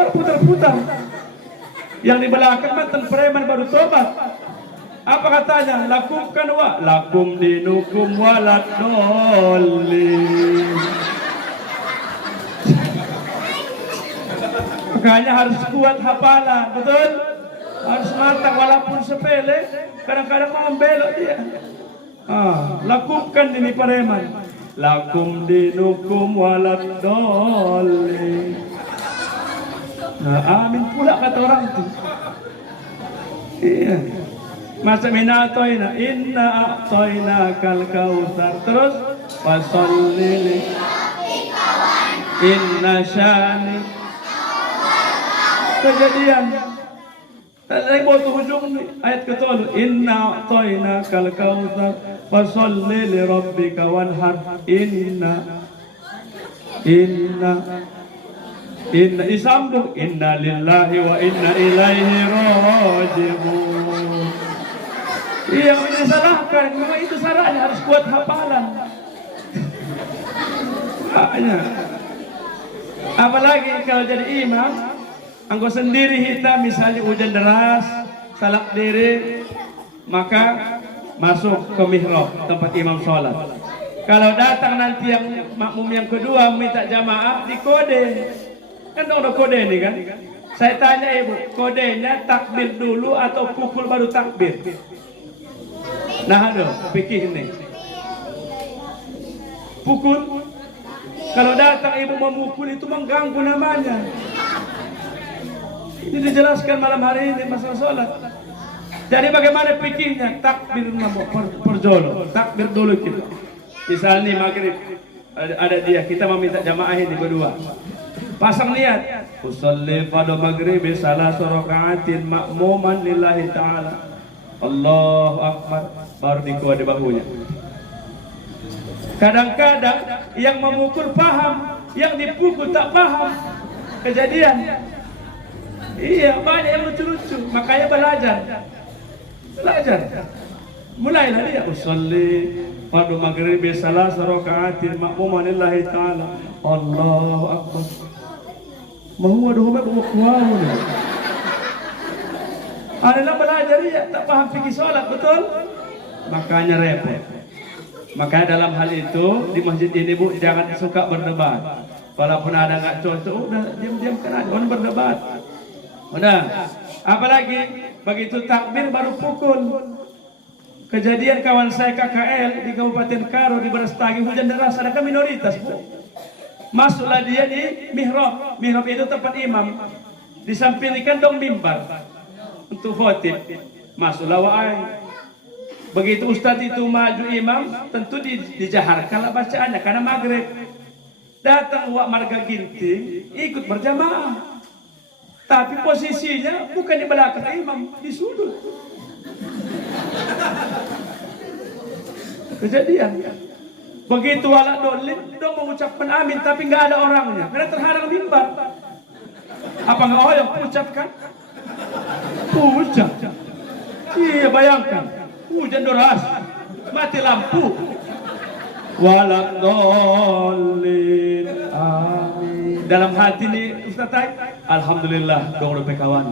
Berputar-putar. Yang di belakang mantan preman baru tobat. Apa katanya? Lakukan wa lakum dinukum walad dolin. Makanya harus kuat hafalan, betul? Harus matang walaupun sepele. Kadang-kadang mau membelok dia. Lakukan ini preman. Lakum dinukum walad dolin. Nah, amin pula kata orang itu. Iya. Masa minatoina inna a'toina kal kautsar. Terus fasholli inna syani. Kejadian. Tadi buat hujung nih ayat ke-10 inna a'toina kal kautsar fasholli li rabbika wanhar inna isambung inna lillahi wa inna ilaihi raji'un. Iya, ini salahkan. Memang itu salahnya, harus kuat hafalan. Makanya. Apalagi kalau jadi imam, engkau sendiri hitam, misalnya hujan deras, salak diri, maka masuk ke mihrab tempat imam sholat. Kalau datang nanti yang makmum yang kedua minta jamaah, dikode. Kan ada kode ini kan? Saya tanya ibu, kodenya takbir dulu atau pukul baru takbir? Nah aduh, pikir ini. Pukul. Kalau datang ibu memukul itu mengganggu namanya. Ini dijelaskan malam hari ini masalah sholat. Jadi bagaimana pikirnya? Takbir perjolo. Takbir dulu kita. Misalnya maghrib ada dia, kita meminta jamaah ini berdua. Pasang niat, usolli pada maghrib salah rakaatin makmuman lillahi ta'ala. Allahu Akbar, baru dikuat di bahunya. Kadang-kadang yang memukul paham, yang dipukul tak paham. Kejadian. Iya, banyak yang lucu-lucu, makanya belajar. Mulailah dia usolli pada maghrib salah rakaatin makmuman lillahi ta'ala. Allahu Akbar. Mau ada homat berkuau ni. Adalah belajar ya, tak paham fikih solat, betul? Makanya repot. Makanya dalam hal itu di masjid ini bu jangan suka berdebat. Walaupun ada nggak cocok, udah diam-diam kan aja, orang berdebat. Udah. Apalagi begitu takbir baru pukul. Kejadian kawan saya KKL di Kabupaten Karo di Berestagi hujan deras, ada kan minoritas bu. Masuklah dia di mihrab. Mihrab itu tempat imam. Disampingkan dong mimbar untuk khotib. Masuklah wa'ai. Begitu ustaz itu maju imam, tentu dijaharkanlah bacaannya karena maghrib. Datang wak marga ginting, ikut berjamaah. Tapi posisinya bukan di belakang imam, di sudut. Kejadian. Begitu wala dolin, dong mengucapkan amin, tapi nggak ada orangnya, karena terhalang mimbar. Apa nggak yang ucapkan? Hujan. Iya, bayangkan, hujan deras, mati lampu. Wala dolin, amin. Dalam hati nih Ustaz Taib, alhamdulillah, dong udah kawan.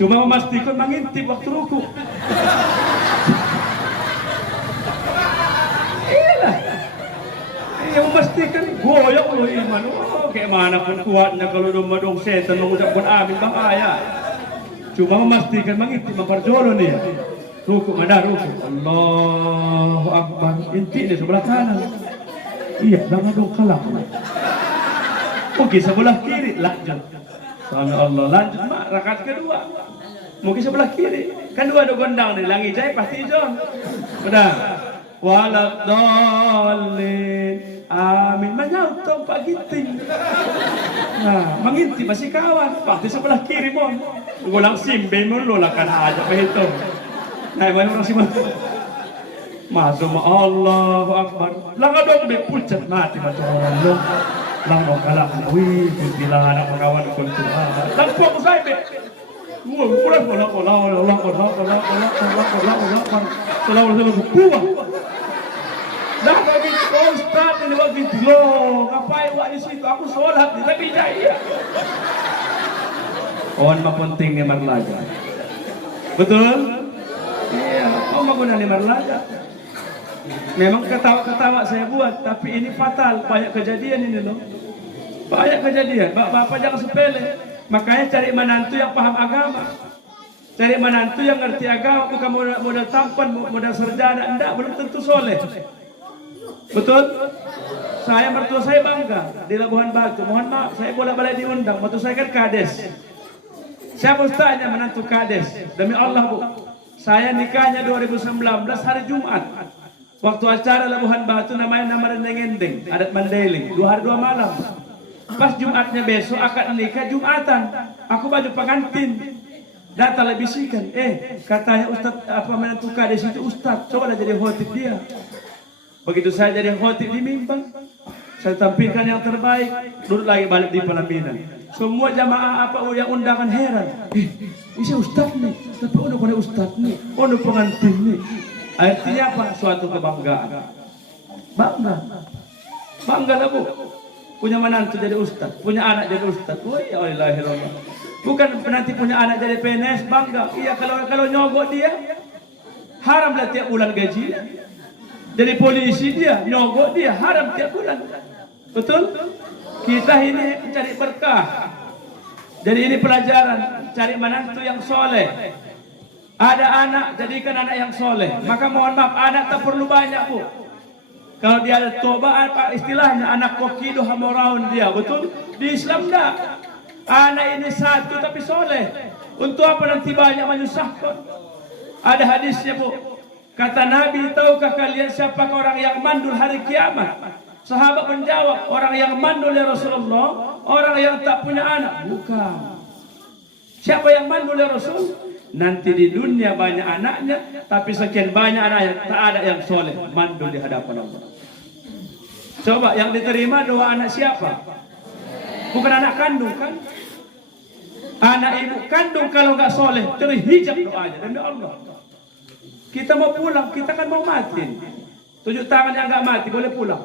Cuma memastikan mengintip waktu ruku. Yang memastikan goyang loh iman. Oh, kayak mana pun kuatnya kalau dong setan mengucapkan amin bahaya. Cuma memastikan mengintip memperjolo nih. Ruku mana ruku? Allahu Akbar. Inti di sebelah kanan. Iya, jangan dong kalah. Mungkin sebelah kiri lanjut. Sama Allah lanjut mak rakaat kedua. Mungkin sebelah kiri. Kan dua ada gondang nih, langi jai pasti John. Udah. Walad dolin, amin. Menyaut dong Pak Ginting. Nah, mengintip masih kawan. Pasti sebelah kiri mon. Gulang simbe mulu lah kan aja begitu. Nah, mana orang simbe? Masuk Allahu Akbar. Lang dong be pucat mati macam Allah. Lang mau kalah. Wih, bilang anak kawan kunci. Lang fokus saya be. Gua kurang Allah. Dah bagi Ustaz ini bagi lo, ngapain wak di situ? Aku sholat di tapi jaya. Kawan mah penting nih marlaga. Betul? Iya, kau mau guna nih marlaga. Memang ketawa-ketawa saya buat, tapi ini fatal. Banyak kejadian ini loh. Banyak kejadian. Bapak jangan sepele. Makanya cari menantu yang paham agama. Cari menantu yang ngerti agama, bukan modal tampan, modal sarjana. Enggak, belum tentu soleh. Betul? Saya mertua saya bangga di Labuhan Batu. Mohon maaf, saya bolak-balik diundang. Mertua saya kan kades. Siapa ustaznya menantu kades? Demi Allah bu, saya nikahnya 2019 hari Jumat. Waktu acara Labuhan Batu namanya nama rendeng-endeng, adat Mandailing. 2 hari 2 malam. Pas Jumatnya besok akad nikah Jumatan. Aku baju pengantin. Datang lebih bisikan, katanya Ustaz apa menantu kades itu Ustaz. Coba jadi khotib dia. Begitu saya jadi khotib di mimbar, saya tampilkan yang terbaik, duduk lagi balik di pelaminan. Semua jamaah apa yang undangan heran. Ini Ustaz nih, tapi udah Ustaz nih, udah pengantin nih. Artinya apa? Suatu kebanggaan. Bangga lah bu. Punya menantu jadi Ustaz, punya anak jadi Ustaz. Waalaikumsalam. Bukan nanti punya anak jadi PNS, bangga. Iya kalau nyogok dia, haram lah tiap bulan gaji. Jadi polisi dia, nyogok dia, haram tiap bulan. Betul? Kita ini mencari berkah. Jadi ini pelajaran, cari menantu yang soleh. Ada anak, jadikan anak yang soleh. Maka mohon maaf, anak tak perlu banyak bu. Kalau dia ada tobat, apa istilahnya, anak kokido hamoraun dia, betul? Di Islam enggak. Anak ini satu tapi soleh. Untuk apa nanti banyak menyusahkan? Ada hadisnya bu. Kata Nabi, tahukah kalian siapa orang yang mandul hari kiamat? Sahabat menjawab, orang yang mandul ya Rasulullah, orang yang tak punya anak. Bukan. Siapa yang mandul ya Rasul? Nanti di dunia banyak anaknya, tapi sekian banyak anaknya, tak ada yang soleh. Mandul di hadapan Allah. Coba yang diterima 2 anak siapa? Bukan anak kandung kan? Anak ibu kandung kalau nggak soleh, terhijab doanya demi Allah. Kita mau pulang, kita kan mau mati. Tunjuk tangan yang nggak mati, boleh pulang.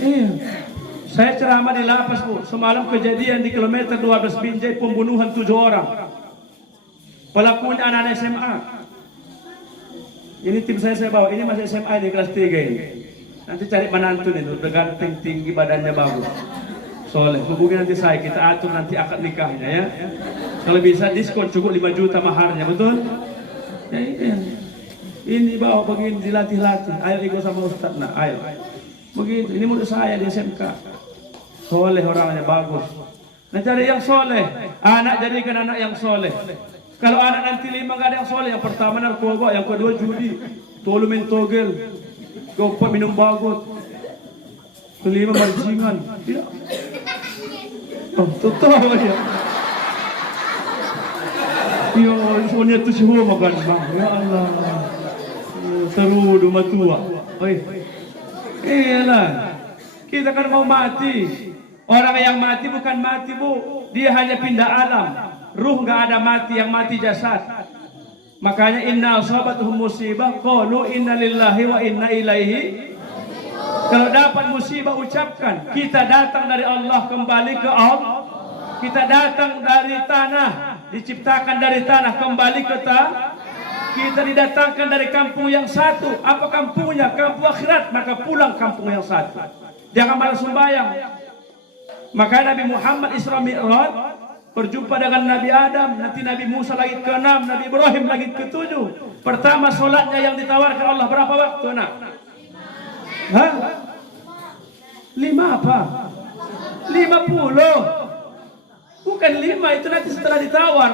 Iya. Saya ceramah di lapas bu. Semalam kejadian di kilometer 12 Binjai, pembunuhan 7 orang. Pelakunya anak-anak SMA. Ini tim saya bawa. Ini masih SMA di kelas 3 ini. Nanti cari menantu nih, udah ganteng, tinggi, badannya bagus. Soleh, hubungi nanti saya, kita atur nanti akad nikahnya ya. Kalau bisa diskon cukup 5 juta maharnya, betul? Ya ini bawa begini dilatih-latih. Ayo ikut sama Ustaz. Nah, ayo. Begitu. Ini murid saya di SMK. Soleh orangnya bagus. Nah cari yang soleh. Anak jadikan anak yang soleh. Kalau anak nanti 5 gak ada yang soleh. Yang pertama narkoba, yang kedua judi, tolu main togel, keempat minum bagut. kelima bajingan. Ya. Oh, totoo ya. Yo, soalnya tu semua makan bang. Ya Allah. Terudu matua. Oi. Iyalah. Kita kan mau mati. Orang yang mati bukan mati, Bu. Dia hanya pindah alam. Ruh nggak ada mati, yang mati jasad. Makanya inna asabatuhum musibah qalu inna lillahi wa inna ilaihi. Kalau dapat musibah ucapkan, kita datang dari Allah kembali ke Allah. Kita datang dari tanah, diciptakan dari tanah kembali ke tanah. Kita didatangkan dari kampung yang satu. Apa kampungnya? Kampung akhirat. Maka pulang kampung yang satu. Jangan malas sembahyang. Maka Nabi Muhammad Isra Mi'raj berjumpa dengan Nabi Adam, nanti Nabi Musa lagi ke-6, Nabi Ibrahim lagi ke-7. Pertama solatnya yang ditawarkan Allah berapa waktu, nak? Hah? 5 apa? 50. Bukan 5, itu nanti setelah ditawar.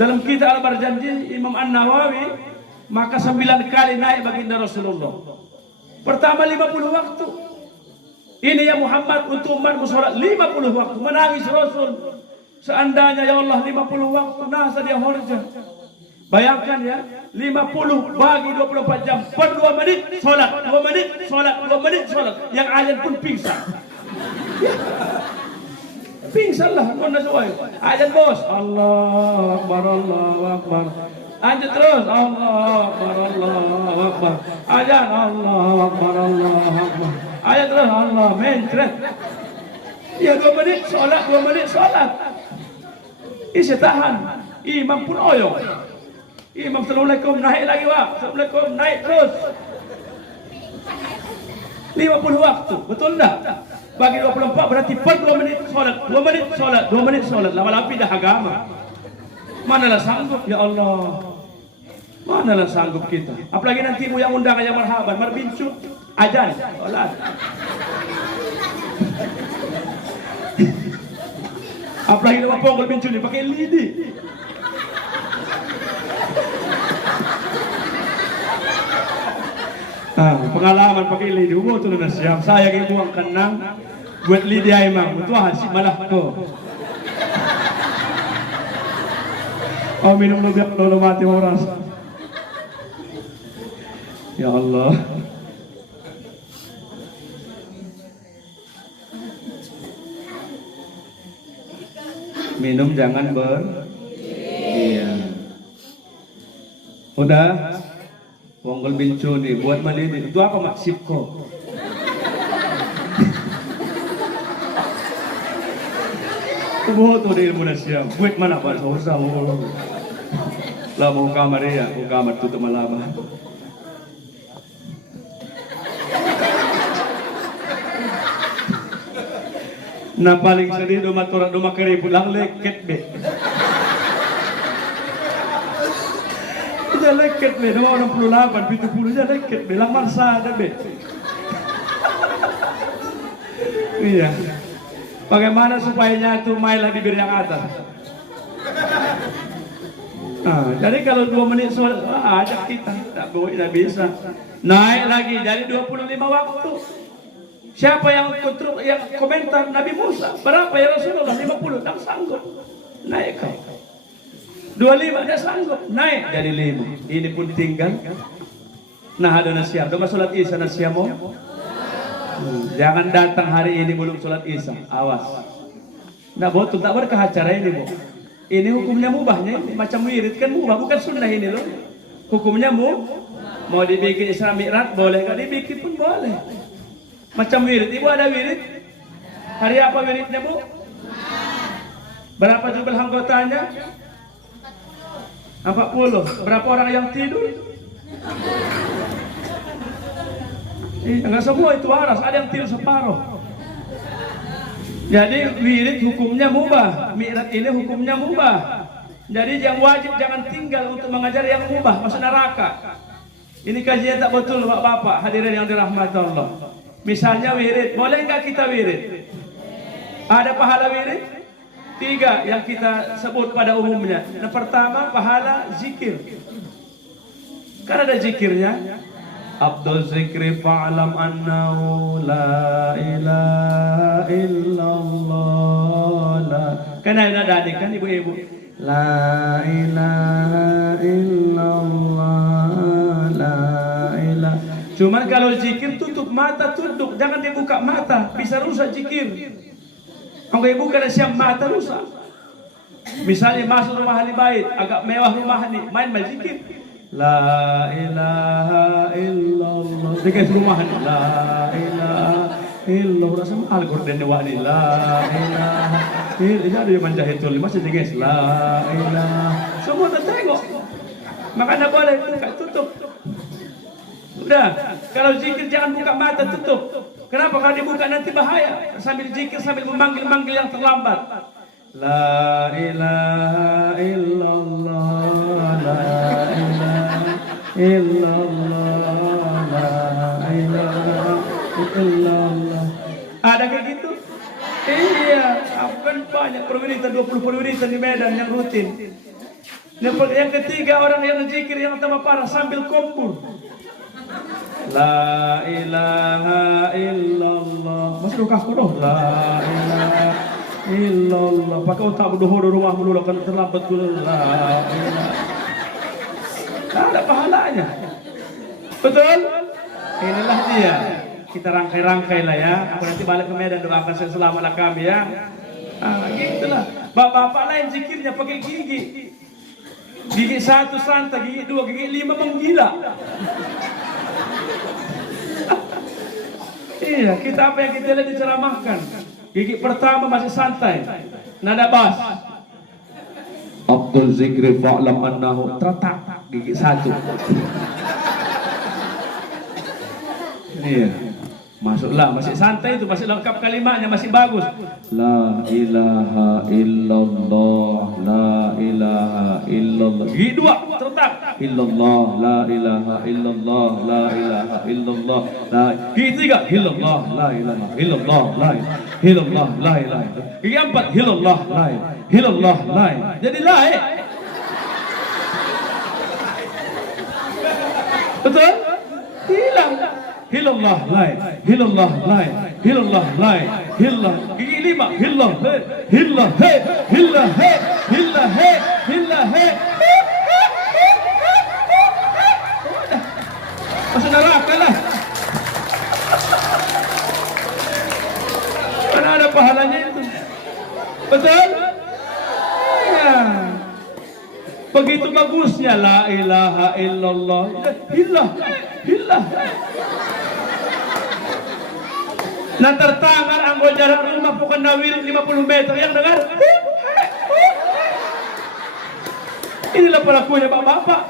Dalam kitab Al-Barjanji Imam An-Nawawi, maka 9 kali naik baginda Rasulullah. Pertama 50 waktu. Ini ya Muhammad untuk umatmu sholat 50 waktu. Menangis Rasul. Seandainya ya Allah 50 waktu nasa dia horja. Bayangkan ya, 50 bagi 24 jam per 2 menit sholat, 2 menit sholat, 2 menit sholat. Yang azan pun pingsan. Pingsan lah, mana soal. Azan bos, Allah Akbar, Allah Akbar. Lanjut terus, Allah Akbar, Allah Akbar. Azan, Allah Akbar, Allah Akbar. Ayat terus Allah mencret. Ya 2 menit sholat, 2 menit sholat. Isi tahan. Imam pun oyong. Imam Assalamualaikum naik lagi wak. Assalamualaikum naik terus. 50 waktu, betul tak? Bagi 24 berarti per 2 menit sholat, 2 menit sholat, 2 menit sholat. Lama-lama dah agama. Manalah sanggup ya Allah. Manalah sanggup kita. Apalagi nanti yang undang yang marhaban, marbincut. Ajan, sholat. Apalagi nama ponggol bincun ni pakai lidi. Pengalaman pakai lidi, umur tu na siap. Saya yang buang kenang buat lidi ay mang, mutuahan si malah ko. Oh minum lebih kalau mati orang. Ya Allah. Minum jangan iya. Udah ponggol bincun nih buat malini. Itu apa maksib kok? Tubuh tuh di ilmu nasiam. Buat mana pak? Susah lah mau kamar ya, mau kamar tutup malam. Na paling sedih doma keriput lang leket be. Dia leket be, doma 68, 70 dia leket be, lang marsada be. Iya. Bagaimana supaya nyatu mailah bibir yang atas? Jadi kalau 2 menit sholat, ajak kita, tak bisa. Naik lagi, jadi 25 waktu. Siapa yang komentar Nabi Musa? Berapa ya Rasulullah? 50, tak sanggup. Naik kau. 25, dia sanggup. Naik jadi 5. Ini pun tinggal. Nah ada nasiam. Doma sholat isya nasiam mo. Jangan datang hari ini belum sholat isya. Awas. Nah betul, tak berkah acara ini bu. Ini hukumnya mubahnya. Macam wirid kan mubah. Bukan sunnah ini loh. Hukumnya mau dibikin Isra Mi'raj boleh. Kalau dibikin pun boleh. Macam wirid, ibu ada wirid? Hari apa wiridnya bu? Berapa jumlah anggotanya? 40. Berapa orang yang tidur? Enggak semua itu waras, ada yang tidur separuh. Jadi wirid hukumnya mubah, mi'raj ini hukumnya mubah. Jadi yang wajib jangan tinggal untuk mengajar yang mubah, masuk neraka. Ini kajian tak betul bapak-bapak, hadirin yang dirahmati Allah. Misalnya wirid, boleh nggak kita wirid? Ada pahala wirid? 3 yang kita sebut pada umumnya. Yang pertama pahala zikir. Kan ada zikirnya. Abdul zikri fa'lam annahu la ilaha illallah. Kan ada adik kan ibu-ibu. La ilaha illallah, la ilaha. Cuman kalau zikir tutup mata, tunduk, jangan dibuka mata, bisa rusak zikir. Kalau ibu kada siap mata rusak. Misalnya masuk rumah ahli bait, agak mewah rumah ini, main zikir. La ilaha illallah. Dekat rumah ini, la ilaha illallah. Sama Al-Qur'an wani la ilaha illallah. Dia manjahitul masih guys. La ilaha. Semua tengok. Makanya boleh buka tutup. Udah, kalau zikir jangan buka mata tutup. Kenapa? Kalau dibuka nanti bahaya. Sambil zikir sambil memanggil-manggil yang terlambat. La ilaha illallah, la ilaha illallah, la ilaha illallah. Ada kayak gitu? Iya, kan banyak perwiritan, 20 perwiritan di Medan yang rutin. Yang ketiga orang yang zikir yang tambah parah sambil kompul. La ilaha illallah. Masih luka kudoh. La ilaha illallah. Pakai otak berdoa rumah dulu akan terlambat dulu. La ilaha. Tak ada pahalanya. Betul? Inilah dia. Kita rangkai-rangkai lah ya. Aku nanti balik ke Medan doakan saya selamatlah kami ya. Gitulah. Bapak-bapak lain zikirnya pakai gigi. Gigi 1 santai, gigi 2, gigi 5 menggila. Iya, kita apa yang kita lihat diceramahkan. Gigi pertama masih santai, nada bas. Abdul zikri fa'lam annahu tertak, gigi 1. Iya. Masuklah, masih santai itu, masih lengkap kalimatnya, masih bagus. La ilaha illallah, la ilaha illallah. Gigi 2, tertak. Illallah, la ilaha illallah, la ilaha illallah. Gigi 3, illallah, la ilaha illallah, la ilaha illallah, la ilaha. Gigi 4, illallah, la ilaha illallah, la ilaha. Jadi la. Betul? Hilang. Hilallah lain, hilallah lain, hilallah lain, hilallah. Gigi 5, hilallah, hilallah, hilallah, hilallah, hilallah. Masuk neraka lah. Mana ada pahalanya itu? Betul? Ya. Begitu bagusnya la ilaha illallah. Hillah, hillah. Nah tertangan anggo jarak rumah bukan nawir 50 meter yang dengar. Inilah pelakunya bapak-bapak.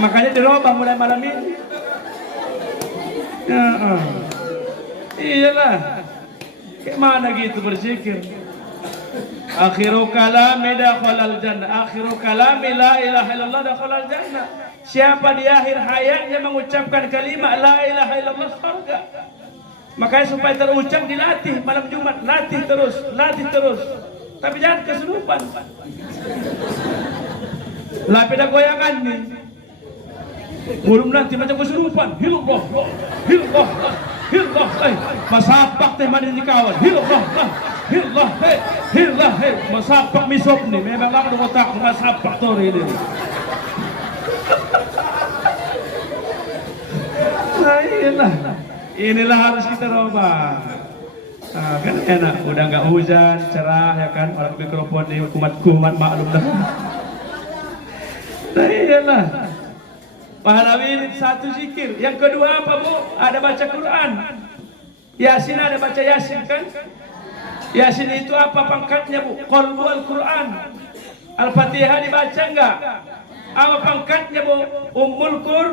Makanya dirubah mulai malam ini. Ya, iyalah. Kayak mana gitu berzikir? Akhiru kalami dakhalal jannah. Akhiru kalami la ilaha illallah dakhalal jannah. Siapa di akhir hayatnya mengucapkan kalimat la ilaha illallah surga. Makanya supaya terucap dilatih malam Jumat, latih terus, tapi jangan kesurupan. Lah beda goyangan nih. Belum nanti macam kesurupan. Hilullah, hilullah, hilullah. Masapak teh mana di kawan. Hilullah, hilullah, hilullah. Masapak misop nih. Memang lang do otak masapak tuh ini. Nah, iyalah. Inilah harus kita rubah. Nah, kan enak, udah nggak hujan, cerah ya kan, orang mikrofon di kumat-kumat maklum dah. Nah iyalah. Pahlawi satu zikir. Yang kedua apa bu? Ada baca Quran. Yasin ada baca Yasin kan? Yasin itu apa pangkatnya bu? Qalbu Al-Quran. Al-Fatihah dibaca enggak? Apa pangkatnya bu? Ummul Qur.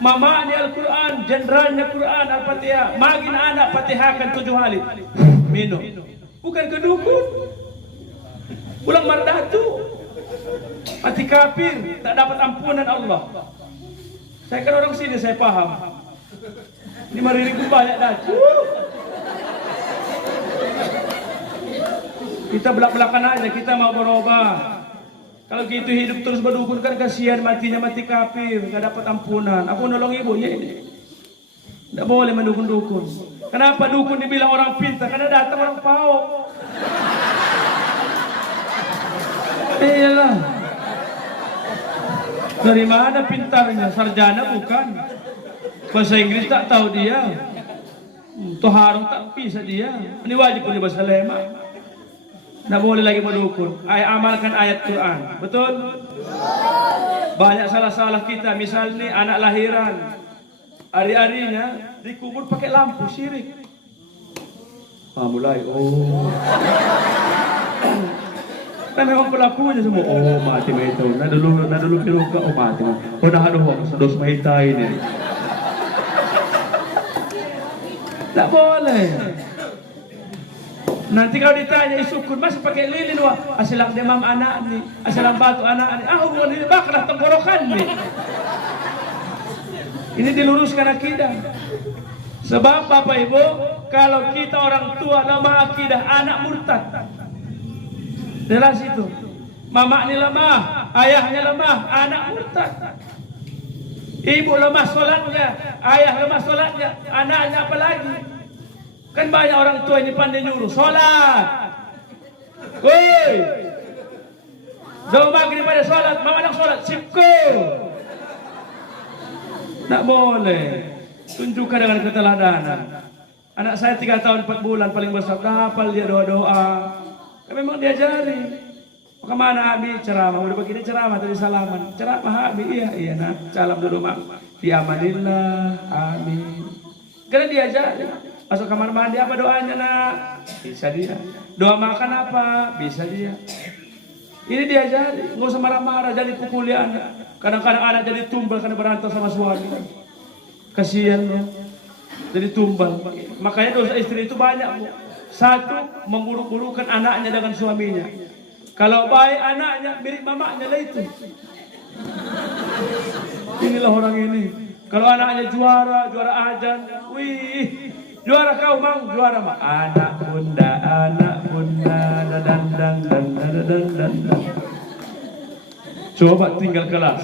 Mama ni Al-Quran, jenderalnya Quran, Al-Fatihah. Magin anak Fatihahkan 7 kali. Minum. Bukan kedukun. Pulang mardatu. Mati kafir, tak dapat ampunan Allah. Saya kan orang sini, saya paham. 5.000 banyak datu. Kita belak-belakan aja, kita mau berubah. Kalau gitu hidup terus berdukun kan kasihan, matinya mati kafir, gak dapat ampunan. Aku nolong ibunya ini. Tidak boleh mendukun-dukun. Kenapa dukun dibilang orang pintar? Karena datang orang pau. Iyalah. Dari mana pintarnya? Sarjana bukan. Bahasa Inggris tak tahu dia. Toharong tak bisa dia. Ini wajib punya bahasa lema. Tidak boleh lagi mendukun. Amalkan ayat Quran. Betul? Banyak salah-salah kita. Misalnya anak lahiran. Hari-harinya dikubur pakai lampu syirik. Mulai. Oh. Kan memang pelakunya semua. Oh mati itu. Nah dulu piruka. Oh mati. Oh dah aduh. Dos mahita ini. Tak boleh. Nanti kalau ditanya isukun masih pakai lilin wah asilang demam anak ni, asilang batu anak ni. Hubungan ini bakal tenggorokan ni. Ini diluruskan akidah. Sebab Bapak Ibu, kalau kita orang tua lemah akidah, anak murtad. Jelas itu. Mama ni lemah, ayahnya lemah, anak murtad. Ibu lemah solatnya, ayah lemah solatnya, anaknya apa lagi? Kan banyak orang tua ini pandai nyuruh sholat. Woi, jauh maghrib pada sholat, mama nak sholat, sipku. Tak boleh. Tunjukkan dengan keteladanan. Anak saya 3 tahun 4 bulan paling besar, hafal dia doa-doa. Memang diajari. Kemana Abi ceramah? Udah begini ceramah tadi salaman. Ceramah Abi, iya nak. Salam dulu mak. Fi amanillah, amin. Karena diajari. Masuk kamar mandi apa doanya nak? Bisa dia. Doa makan apa? Bisa dia. Ini diajari. Nggak usah marah-marah jadi pukuli anak. Kadang-kadang anak jadi tumbal karena berantem sama suami. Kasihan loh. Jadi tumbal. Makanya dosa istri itu banyak bu. Satu, memburuk-burukan anaknya dengan suaminya. Kalau baik anaknya mirip mamanya lah itu. Inilah orang ini. Kalau anaknya juara azan, wih. Juara kau mang, juara mang. Anak bunda, dan. Coba tinggal kelas.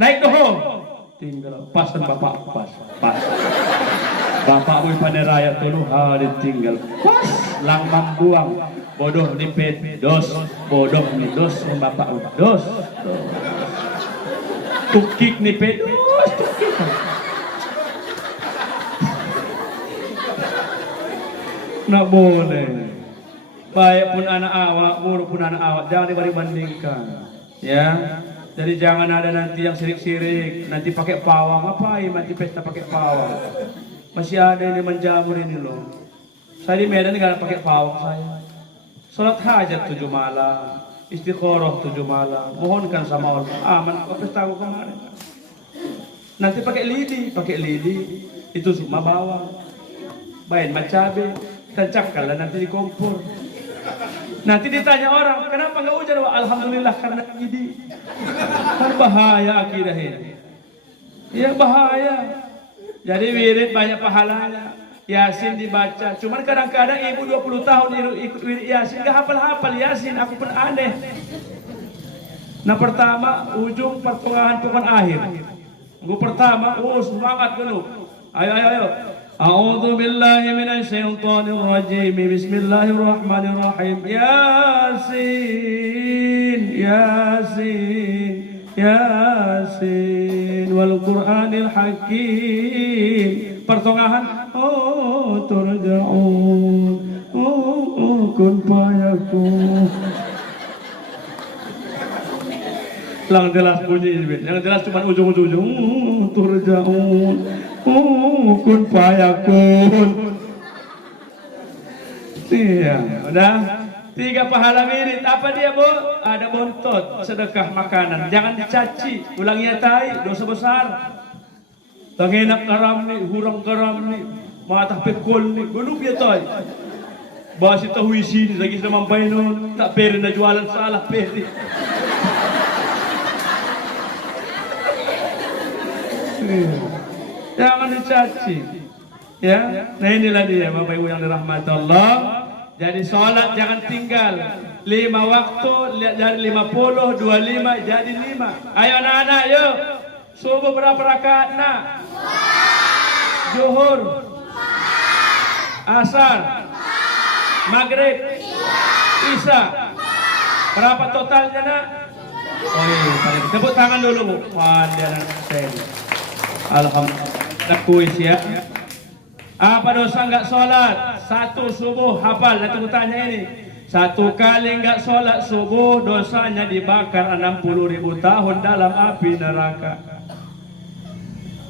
Naik doho. Tinggal. Pasan bapak, pas. Bapak wih paneraya tulu hari tinggal. Pas. Langmang buang. Bodoh nipet, dos. Bodoh ni dos. Bapak dos. Tukik nipet, dos. Tukik. Nak boleh. Baik pun anak awak, buruk pun anak awak, jangan dibandingkan. Ya. Jadi jangan ada nanti yang sirik-sirik, nanti pakai pawang. Ngapain nanti pesta pakai pawang? Masih ada yang menjamur ini loh. Saya di Medan nggak pakai pawang saya. Salat hajat 7 malam, istiqoroh 7 malam. Mohonkan sama Allah. Aman apa pesta aku kemarin. Nanti pakai lidi. Itu semua bawang. Baik macabe. Tancapkanlah nanti di kompor. Nanti ditanya orang, kenapa nggak hujan? Alhamdulillah karena ini. Kan bahaya akidah ini. Ya bahaya. Jadi wirid banyak pahalanya. Yasin dibaca. Cuman kadang-kadang ibu 20 tahun ikut wirid Yasin nggak hafal-hafal Yasin. Aku pun aneh. Nah pertama ujung pertengahan akhir. Minggu pertama, semangat penuh. Ayo. A'udzu billahi minasyaitonir rajim. Bismillahirrahmanirrahim. Yasin wal Qur'anil Hakim. Pertengahan turja'un. Kun fayakun. Lang jelas bunyi yang jelas cuma ujung-ujung turja'un. Kun fayakun. Iya, udah 3 pahala wirid. Apa dia, Bu? Ada bontot, sedekah makanan. Jangan dicaci, ulangi tai, dosa besar. Tangenak karam ni, hurang karam ni, matah pekol ni, gulub ya toy. Basi tahu isi ni, lagi sudah mampai nun, tak peri na jualan salah peri. Jangan dicaci. Ya, nah inilah dia Bapak Ibu yang dirahmati Allah. Jadi sholat jangan tinggal. 5 waktu dari 50, 25 jadi 5. Ayo anak-anak, yuk. Subuh berapa rakaat nak? Zuhur, Asar, Maghrib, Isya. Berapa totalnya nak? Oh iya, tepuk tangan dulu bu. Wadah saya. Alhamdulillah kuis ya. Apa dosa enggak sholat? 1 subuh hafal. Nanti aku tanya ini. 1 kali enggak sholat subuh dosanya dibakar 60.000 tahun dalam api neraka.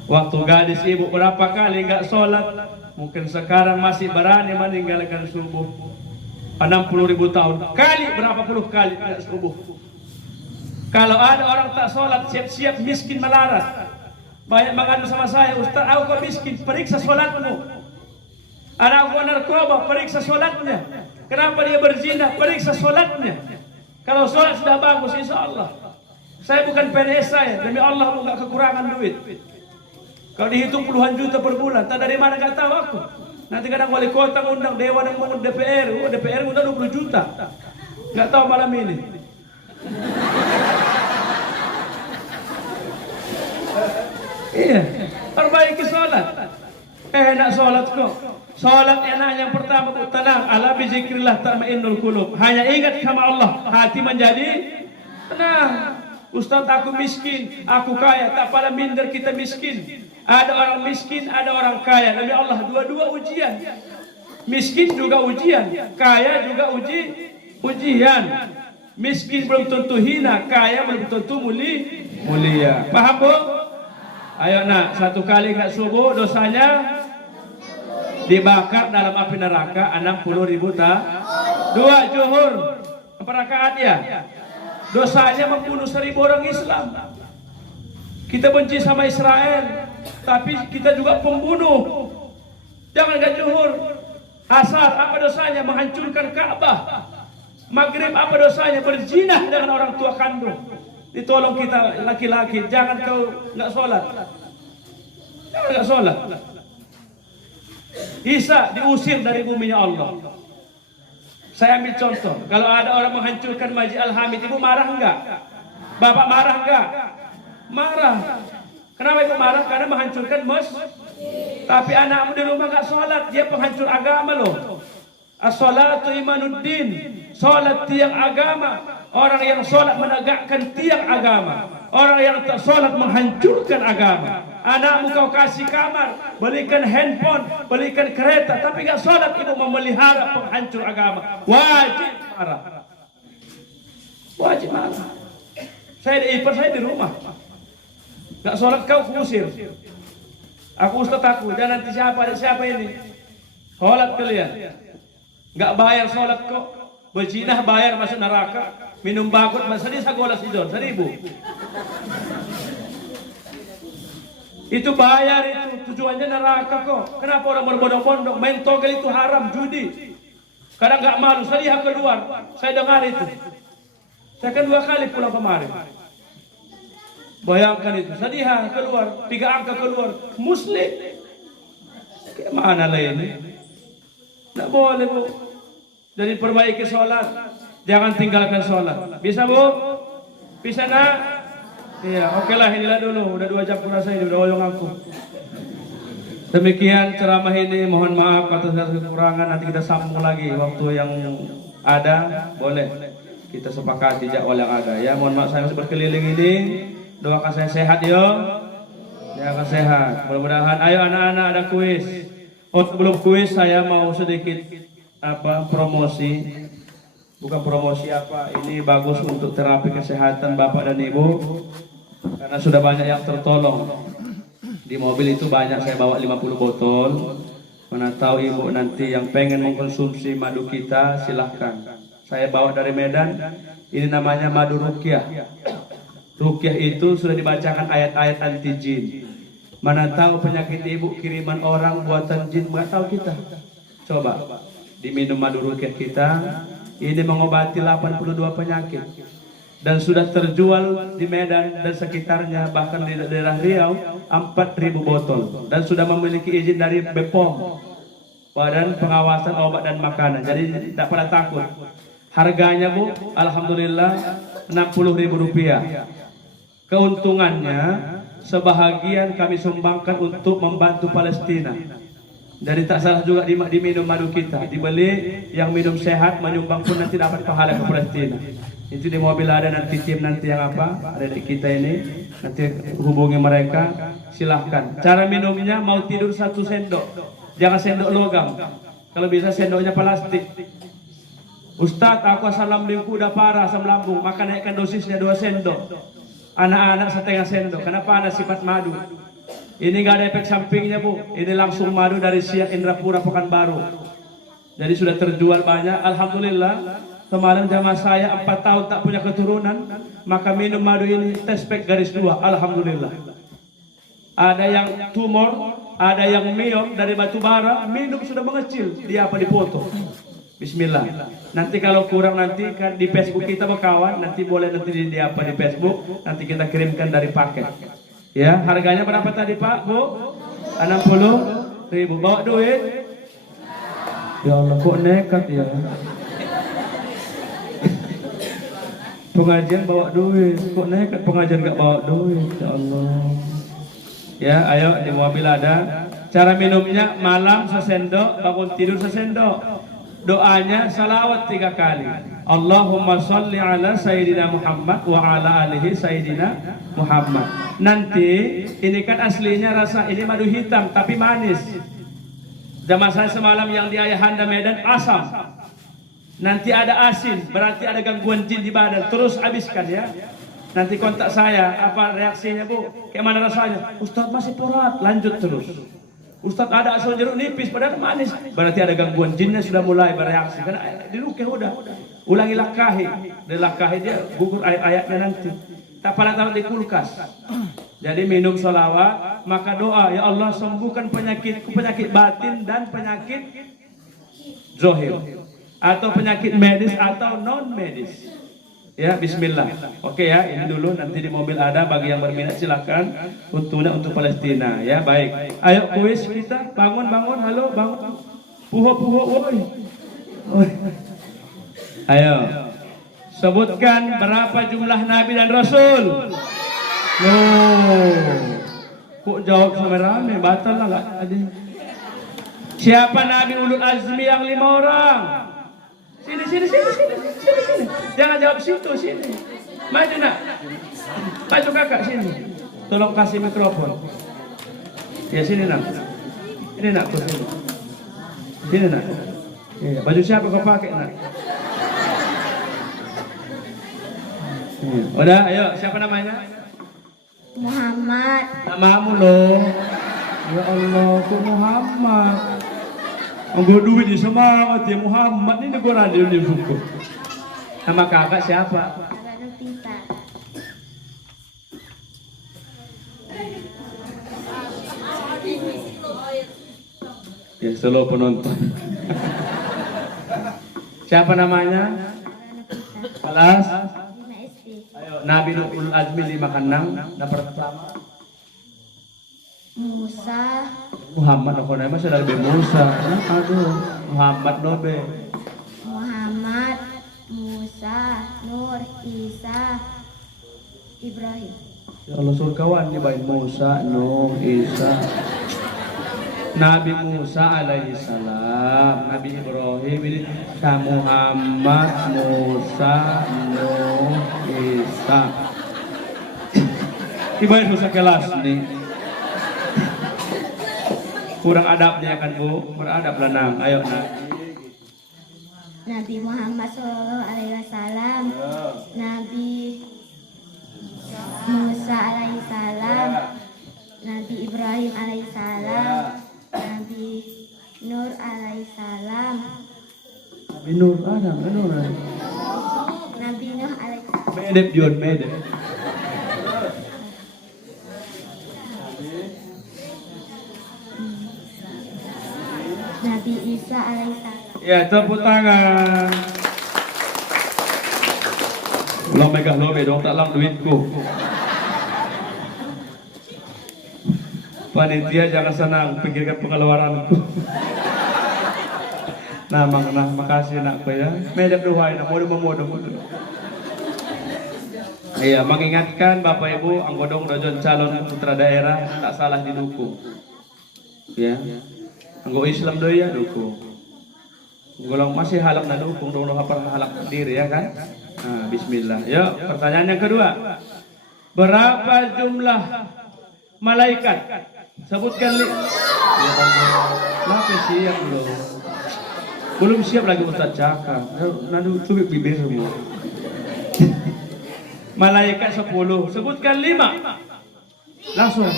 Waktu gadis ibu berapa kali enggak sholat? Mungkin sekarang masih berani meninggalkan subuh. 60.000 tahun. Kali berapa puluh kali enggak subuh? Kalau ada orang tak sholat siap-siap miskin melarat. Banyak mengadu sama saya, Ustaz, aku kok miskin, periksa sholatmu. Anak aku narkoba, periksa sholatnya. Kenapa dia berzina, periksa sholatnya. Kalau sholat sudah bagus, insya Allah. Saya bukan PNS saya, demi Allah aku nggak kekurangan duit. Kalau dihitung puluhan juta per bulan, tak dari mana nggak tahu aku. Nanti kadang wali kota ngundang dewan yang ngundang DPR, DPR ngundang 20 juta. Nggak tahu malam ini. Iya, perbaiki sholat. Enak sholat kok. Sholat enak yang pertama tuh tenang. Ala bizikrillah tatmainnul qulub. Hanya ingat sama Allah, hati menjadi tenang. Ustaz, aku miskin, aku kaya, tak pada minder kita miskin. Ada orang miskin, ada orang kaya. Demi Allah, dua-dua ujian. Miskin juga ujian, kaya juga ujian. Miskin belum tentu hina, kaya belum tentu mulia. Paham bu? Ayo nak, 1 kali nggak subuh dosanya dibakar dalam api neraka 60.000 tahun. 2 zuhur, berapa rakaat ya? Dosanya membunuh 1.000 orang Islam. Kita benci sama Israel, tapi kita juga pembunuh. Jangan nggak zuhur. Asar, apa dosanya? Menghancurkan Ka'bah. Maghrib, apa dosanya? Berzina dengan orang tua kandung. Ditolong kita laki-laki, jangan kau nggak sholat. Jangan nggak sholat. Isa diusir dari buminya Allah. Saya ambil contoh, kalau ada orang menghancurkan Masjid Al-Hamid, ibu marah enggak? Bapak marah enggak? Marah. Kenapa ibu marah? Karena menghancurkan masjid. Tapi anakmu di rumah nggak sholat, dia penghancur agama loh. As-sholatu imanuddin, sholat tiang agama. Orang yang sholat menegakkan tiang agama. Orang yang tak sholat menghancurkan agama. Anakmu kau kasih kamar, belikan handphone, belikan kereta, tapi nggak sholat, ibu memelihara penghancur agama. Wajib marah. Wajib marah. Saya di rumah. Nggak sholat kau kusir. Aku Ustaz takut, dan nanti siapa ini? Sholat kalian. Nggak bayar sholat kok. Berzina bayar masuk neraka. Minum bakut masih sagola sidon 1.000. Itu bayar, itu tujuannya neraka kok. Kenapa orang berbondong-bondong main togel itu haram, judi. Kadang nggak malu, saya keluar. Saya dengar itu. Saya kan 2 kali pulang kemarin. Bayangkan itu, Sadihah keluar, 3 angka keluar, Muslim. Gimana lah ini? Tidak boleh bu. Jadi perbaiki sholat, jangan tinggalkan sholat. Bisa bu? Bisa nak? Iya, oke lah, inilah dulu. Udah 2 jam kurasa ini, udah oyong aku. Demikian ceramah ini, mohon maaf atas kekurangan. Nanti kita sambung lagi waktu yang ada, boleh kita sepakati jadwal yang ada. Ya, mohon maaf saya masih berkeliling ini. Doakan saya sehat yo. Doakan sehat. Mudah-mudahan. Ayo anak-anak, ada kuis. Oh, sebelum kuis saya mau sedikit promosi. Bukan promosi apa. Ini bagus untuk terapi kesehatan Bapak dan Ibu. Karena sudah banyak yang tertolong. Di mobil itu banyak, saya bawa 50 botol. Mana tahu ibu nanti yang pengen mengkonsumsi madu kita, silahkan. Saya bawa dari Medan. Ini namanya madu rukyah. Rukyah itu sudah dibacakan ayat-ayat anti jin. Mana tahu penyakit ibu kiriman orang buatan jin, nggak tahu kita. Coba diminum madu rukyah kita. Ini mengobati 82 penyakit. Dan sudah terjual di Medan dan sekitarnya, bahkan di daerah Riau 4.000 botol, dan sudah memiliki izin dari BPOM. Badan Pengawasan Obat dan Makanan. Jadi tidak pada takut. Harganya Bu, alhamdulillah Rp60.000. Keuntungannya sebahagian kami sumbangkan untuk membantu Palestina. Jadi tak salah juga diminum madu kita. Dibeli yang minum sehat, menyumbang pun nanti dapat pahala ke Palestina. Itu di mobil ada nanti tim nanti yang apa, ada di kita ini. Nanti hubungi mereka, silahkan. Cara minumnya mau tidur 1 sendok. Jangan sendok logam. Kalau bisa sendoknya plastik. Ustadz, aku asam lambungku udah parah, asam lambung. Maka naikkan dosisnya 2 sendok. Anak-anak 1,5 sendok. Kenapa ada sifat madu? Ini gak ada efek sampingnya Bu. Ini langsung madu dari Siak Indrapura Pekanbaru. Jadi sudah terjual banyak. Alhamdulillah. Kemarin jamaah saya 4 tahun tak punya keturunan. Maka minum madu ini tespek garis 2. Alhamdulillah. Ada yang tumor, ada yang miom dari batu bara. Minum sudah mengecil. Dia apa dipoto. Bismillah. Nanti kalau kurang nanti kan di Facebook kita berkawan. Nanti boleh nanti di apa di Facebook. Nanti kita kirimkan dari paket. Ya, harganya berapa tadi Pak, Bu? 60.000. Bawa duit? Ya Allah, kok nekat ya? Pengajian bawa duit, kok nekat pengajian gak bawa duit? Ya Allah. Ya, ayo di mobil ada. Cara minumnya malam sesendok, bangun tidur sesendok. Doanya salawat 3 kali. Allahumma sholli ala Sayyidina Muhammad wa ala alihi Sayyidina Muhammad. Nanti ini kan aslinya rasa ini madu hitam tapi manis. Jamaah saya semalam yang di Ayahanda Medan asam. Nanti ada asin, berarti ada gangguan jin di badan. Terus habiskan ya. Nanti kontak saya, apa reaksinya Bu? Kayak mana rasanya? Ustadz masih porat, lanjut terus. Ustadz ada asal jeruk nipis padahal manis. Berarti ada gangguan jinnya sudah mulai bereaksi. Karena dirukyah udah. Ulangi lakahi. Dari lakahi dia gugur ayat-ayatnya nanti. Tak pernah taruh di kulkas. Jadi minum sholawat, maka doa, ya Allah sembuhkan penyakit batin dan penyakit zohir. Atau penyakit medis atau non medis. Ya, bismillah. Oke ya, ini dulu nanti di mobil ada bagi yang berminat silakan untungnya untuk Palestina ya. Baik. Ayo kuis kita, bangun, halo, bangun. Puho, woi. Ayo. Sebutkan berapa jumlah nabi dan rasul. Kok jawab sama rame, batal lah enggak ada. Siapa nabi ulul azmi yang 5 orang? Sini. Jangan jawab situ, sini. Maju nak. Maju kakak sini. Tolong kasih mikrofon. Ya sini nak. Ini nak ke sini. Sini nak. Ya, baju siapa kau pakai nak? Udah, ayo siapa namanya? Muhammad. Namamu loh. Ya Allah, kok Muhammad. Anggo duit di semangat ya Muhammad ini gue radio di buku. Nama kakak siapa? Nurtita. Ya selalu penonton. Siapa namanya? Kelas? 5 SD. Ayo, Nabi Ulul Azmi 5 ke 6. Yang pertama Musa. Muhammad, aku nama sudah lebih Musa. Aduh, Muhammad Nobe. Muhammad, Musa, Nur, Isa, Ibrahim. Ya Allah surgawan di baik Musa, Nuh, Isa. Nabi Musa alaihi salam, Nabi Ibrahim ini Muhammad, Musa, Nuh, Isa. Ibarat Musa kelas nih. Kurang adabnya kan Bu, beradablah Nang. Ayo Nang. Nabi Muhammad Sallallahu Alaihi Wasallam, Nabi Musa Alaihi Salam, Nabi Ibrahim Alaihi Salam, Nabi Nur Alaihi Salam, Nabi Nur ada, Nur. Nabi Nuh Alaihi Salam, Medep John, medep. Nabi Isa Alaihi Salam. Ya, tepuk tangan. Lo megah lo dong, tak lang duitku. Panitia jangan senang, pikirkan pengeluaranku. Namang nah, makasih nak ko ya. Medap duhay na modo. Iya, mengingatkan Bapak Ibu, ang godong dojon calon putra daerah tak salah didukung. Ya. Anggo Islam do ya dukung. Golong masih halak na dukung, dong pernah halak sendiri ya kan? Nah, bismillah. Yuk, pertanyaan yang kedua. Berapa jumlah malaikat? Sebutkan Kenapa siap belum? Belum siap lagi Ustaz cakap. Nadu tubik bibir semua. Malaikat 10. Sebutkan 5. Langsung.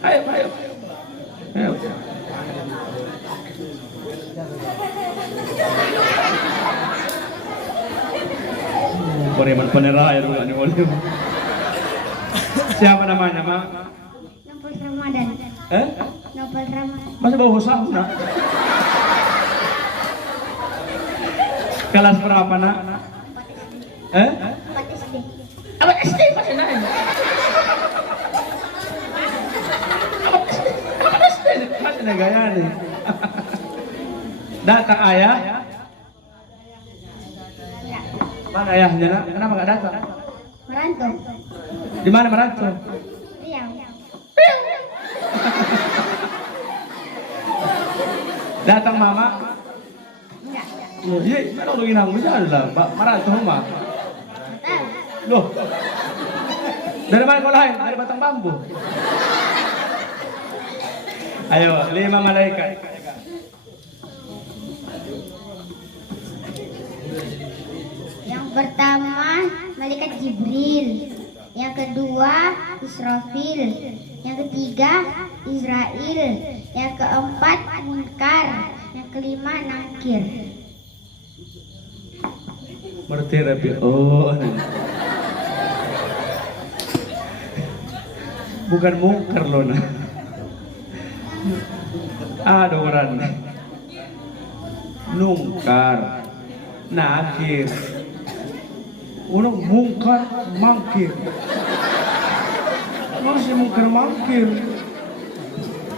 Ayo. Pariman peneraya dulu nih boleh. Siapa namanya, Mak? Nopal Ramadan. Nopal Ramadan. Masih bau husah, nak? Kelas berapa, nak? 4 SD. Apa SD masih naik? Apa SD? Masih naik gaya nih. Datang ayah? Mana ayahnya, nak? Kenapa nggak datang? Merantau. Di mana merantau? Riau. Datang mama? Enggak. Iya, mana lu inang bisa lah, merantau mah. Tahu. Loh. Dari mana kau lain? Dari batang bambu. Ayo, 5 malaikat. Yang pertama malaikat Jibril, yang kedua Israfil, yang ketiga Israel, yang keempat Munkar, yang kelima Nakir. Berterapi. Oh. Bukan mungkar loh nah. Ada orang nungkar, nakir, orang mungkar, mangkir. Masih mungkar mangkir.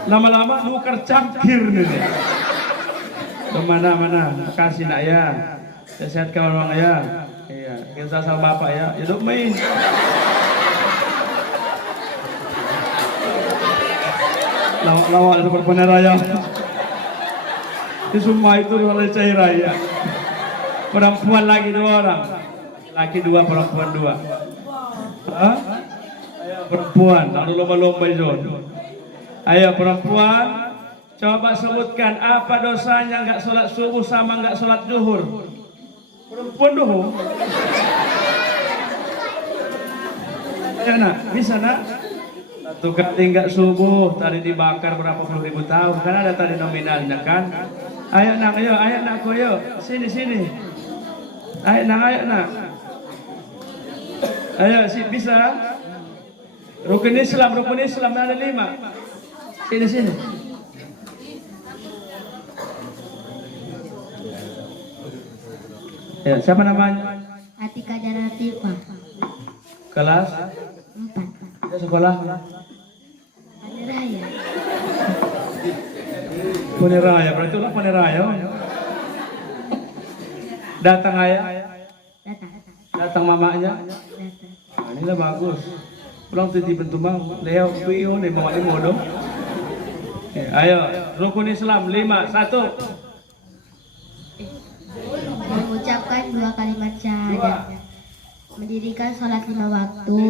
Lama-lama nungkar cangkir nih. Kemana-mana, kasih nak ya. Sehat kawan ya. Iya, kita sama bapak ya. Hidup main. Lawak seperti peneraya. Di semua itu oleh cair raya. Perempuan lagi 2 orang. Laki 2, perempuan 2. Hah? Ayo perempuan, lalu lomba-lomba itu. Ayo perempuan, coba sebutkan apa dosanya nggak sholat subuh sama nggak sholat zuhur. Perempuan dulu. Ayo nak, bisa nak? Satu kali nggak subuh, tadi dibakar berapa puluh ribu tahun, kan ada tadi nominalnya kan? Ayo nak, ayo, sini. Ayo nak. Ayo, bisa? Rukun Islam ada 5. Sini. Ya, siapa namanya? Atika Jaratifah. Kelas 4. ya, sekolah Paneraya. Paneraya, berarti ulah Paneraya. Datang ayah, datang mamanya. Nah, inilah bagus. Pulang tadi bentumang, leo piyo nih mama ini modong. Ayo, rukun Islam 5, 1. Mengucapkan 2 kalimat syahadat, mendirikan sholat 5 waktu,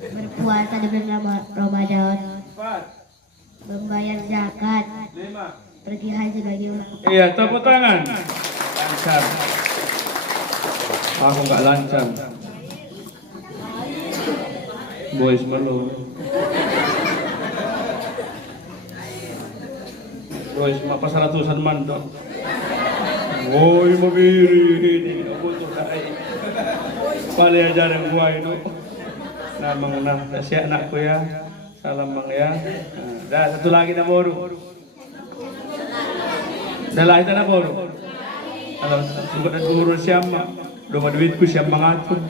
berpuasa di bulan Ramadan, membayar zakat, pergi haji bagi orang. Iya, tepuk tangan. Lancar. Aku nggak lancar. Boys melu. Boys apa 100-an mantan. Woi mabiri ini aku tuh kai. Pali ajaran gua itu. Namang nah, siap anakku ya. Salam Bang ya. Dah satu lagi dah baru. Dah lah itu dah baru. Kalau sudah guru siapa? Doa duitku siapa mengatur?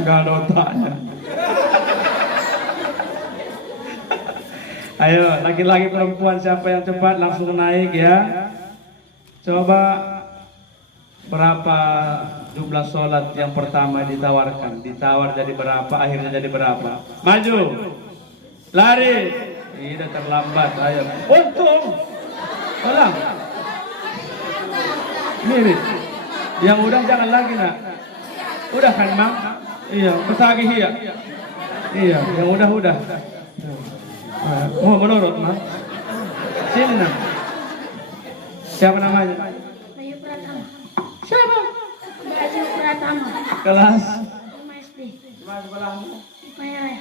Gak ada otaknya. Ayo, laki-laki perempuan siapa yang cepat langsung naik ya. Coba berapa jumlah sholat yang pertama ditawarkan? Ditawar jadi berapa, akhirnya jadi berapa? Maju, lari. Ini udah terlambat, ayo. Untung, ulang. Mirip. Yang udah jangan lagi nak. Udah kan Mang? Iya, petagih ya. Iya, yang udah. Mau menurut Mang? Sini nak. Siapa namanya? Bayu Pratama. Siapa? Bayu Pratama. Kelas 5 SD. Maya.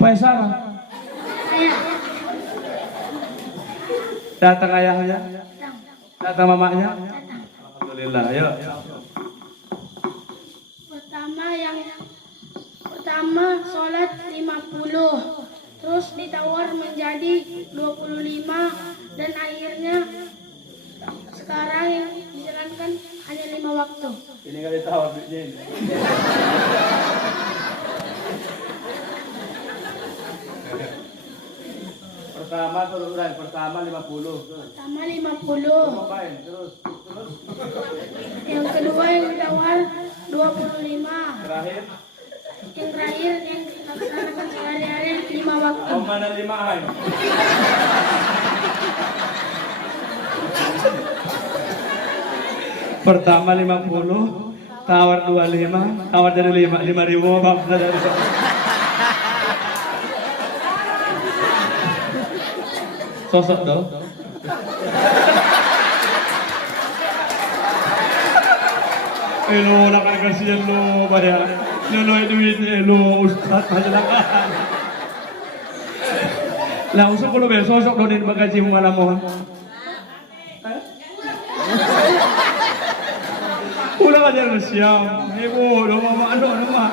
Pak Sarah. Ayah. Datang ayahnya, Datang. datang mamanya. Datang. Alhamdulillah, ayo. Pertama sholat 50. Terus ditawar menjadi 25 dan akhirnya sekarang yang dijalankan hanya 5 waktu. Ini kali tahu duitnya ini. Pertama terus udah, pertama 50. Pertama 50. Ngapain? Terus. Yang kedua yang ditawar 25. Terakhir, Yang terakhir yang dilaksanakan sehari-hari 5 waktu. mana 5 ay? Pertama 50, tawar 25, tawar dari 5.000 bang. Sosok dong. Elo nak kasihan lo bayar. Nonoy duit elo ustaz masyarakat. Lah usah kalau besok do din bagaji mo alamon. Ulang aja siang. Ibu do mama ano mama.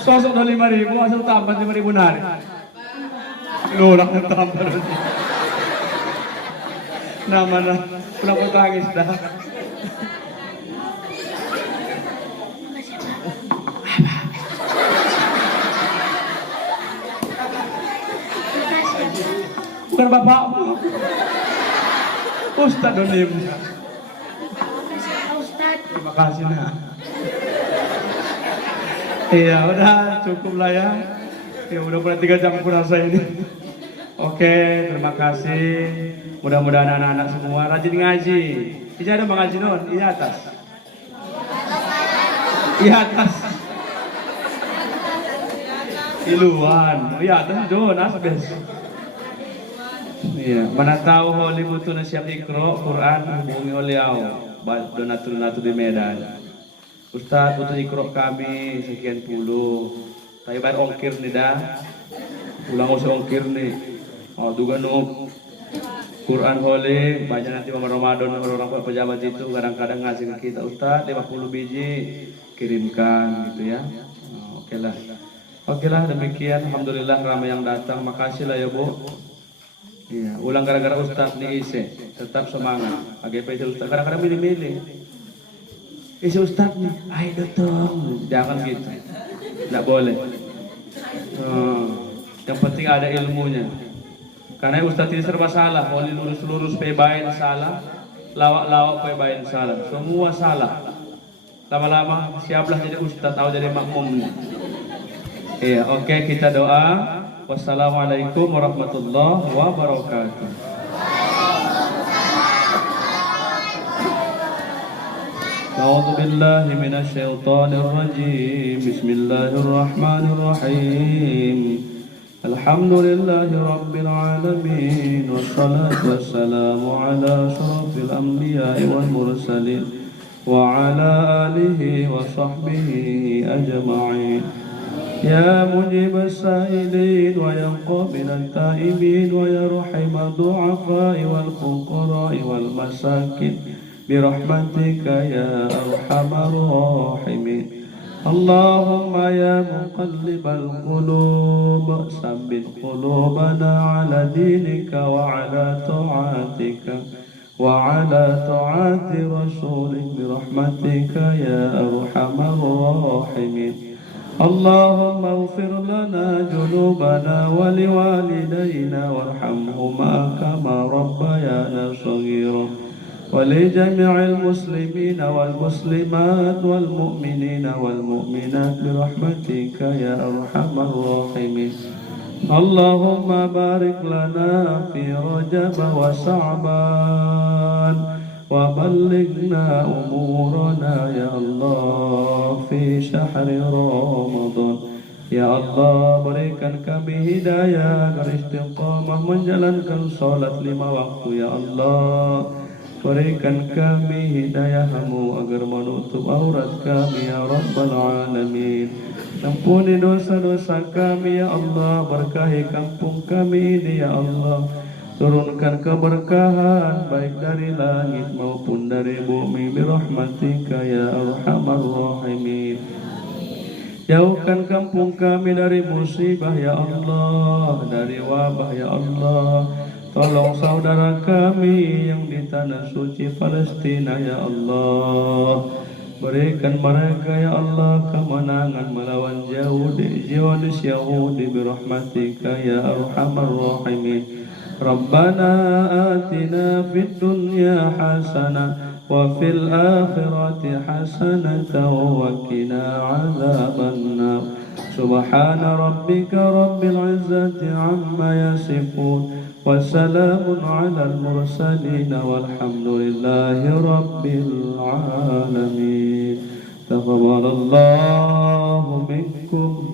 Sosok do 5.000 asal tambah 5.000 nari. Lo nak tambah. Nama na pulang ko tangis dah. Bukan bapakmu. Ustaz Donim. Ustaz. Terima kasih nak. Iya udah cukup lah ya. Ya udah mulai 3 jam puasa ini. Oke, terima kasih. Mudah-mudahan anak-anak semua rajin ngaji. Ija ada mengaji non, di atas. Di atas. Iluan. Oh iya, atas don, asbes. Iya, mana tahu holi butuh siap ikro Quran hubungi beliau. Donatur di Medan. Ustaz butuh ikro kami sekian puluh. Tapi bayar ongkir nih dah. Ulang usah ongkir nih. Oh juga nuk Quran holi banyak nanti Ramadan orang pejabat itu kadang-kadang ngasih ke kita Ustaz 50 biji kirimkan gitu ya. Oke lah demikian. Alhamdulillah ramai yang datang. Makasih lah ya Bu. Iya, ulang gara-gara Ustaz nih isi, tetap semangat. AGP Ustaz, kadang-kadang milih-milih. Isi Ustaz nih, ayo dong, jangan gitu, tidak boleh. Yang penting ada ilmunya. Karena Ustaz ini serba salah, boleh lurus-lurus pebain salah, lawak-lawak pebain salah, semua salah. Lama-lama siaplah jadi Ustaz, tahu jadi makmum. Iya, oke kita doa. Wassalamualaikum warahmatullahi wabarakatuh. A'udzu billahi minasy syaithanir rajim. Bismillahirrahmanirrahim. Alhamdulillahi rabbil alamin wassalatu wassalamu ala asyrafil anbiya'i wal mursalin wa ala alihi wa sahbihi ajma'in. يا مجيب السائلين ويا قابل التائبين ويا رحم الضعفاء والفقراء والمساكين برحمتك يا أرحم الراحمين. اللهم يا مقلب القلوب ثبت قلوبنا على دينك وعلى طاعتك وعلى طاعة رسولك برحمتك يا أرحم الراحمين. اللهم اغفر لنا ذنوبنا ولوالدينا وارحمهما كما ربيانا صغيرا ولجميع المسلمين والمسلمات والمؤمنين والمؤمنات برحمتك يا أرحم الراحمين اللهم بارك لنا في رجب وشعبان وبلغنا أمورنا يا الله في شهر رمضان. Ya Allah, berikan kami hidayah agar istiqamah menjalankan salat 5 waktu ya Allah. Berikan kami hidayah-Mu agar menutup aurat kami ya Rabbal Alamin. Ampuni dosa-dosa kami ya Allah, berkahi kampung kami ini ya Allah. Turunkan keberkahan baik dari langit maupun dari bumi birahmatika ya Arhamar Rahimin. Jauhkan kampung kami dari musibah ya Allah, dari wabah ya Allah. Tolong saudara kami yang di tanah suci Palestina ya Allah. Berikan mereka ya Allah kemenangan melawan Zionis Yahudi birahmatika ya Arhamar Rahimin. Rabbana atina fid dunya hasanah وفي الآخرة حسنة وقنا عذاب النار سبحان ربك رب العزة عما يصفون وسلام على المرسلين والحمد لله رب العالمين تقبل الله منكم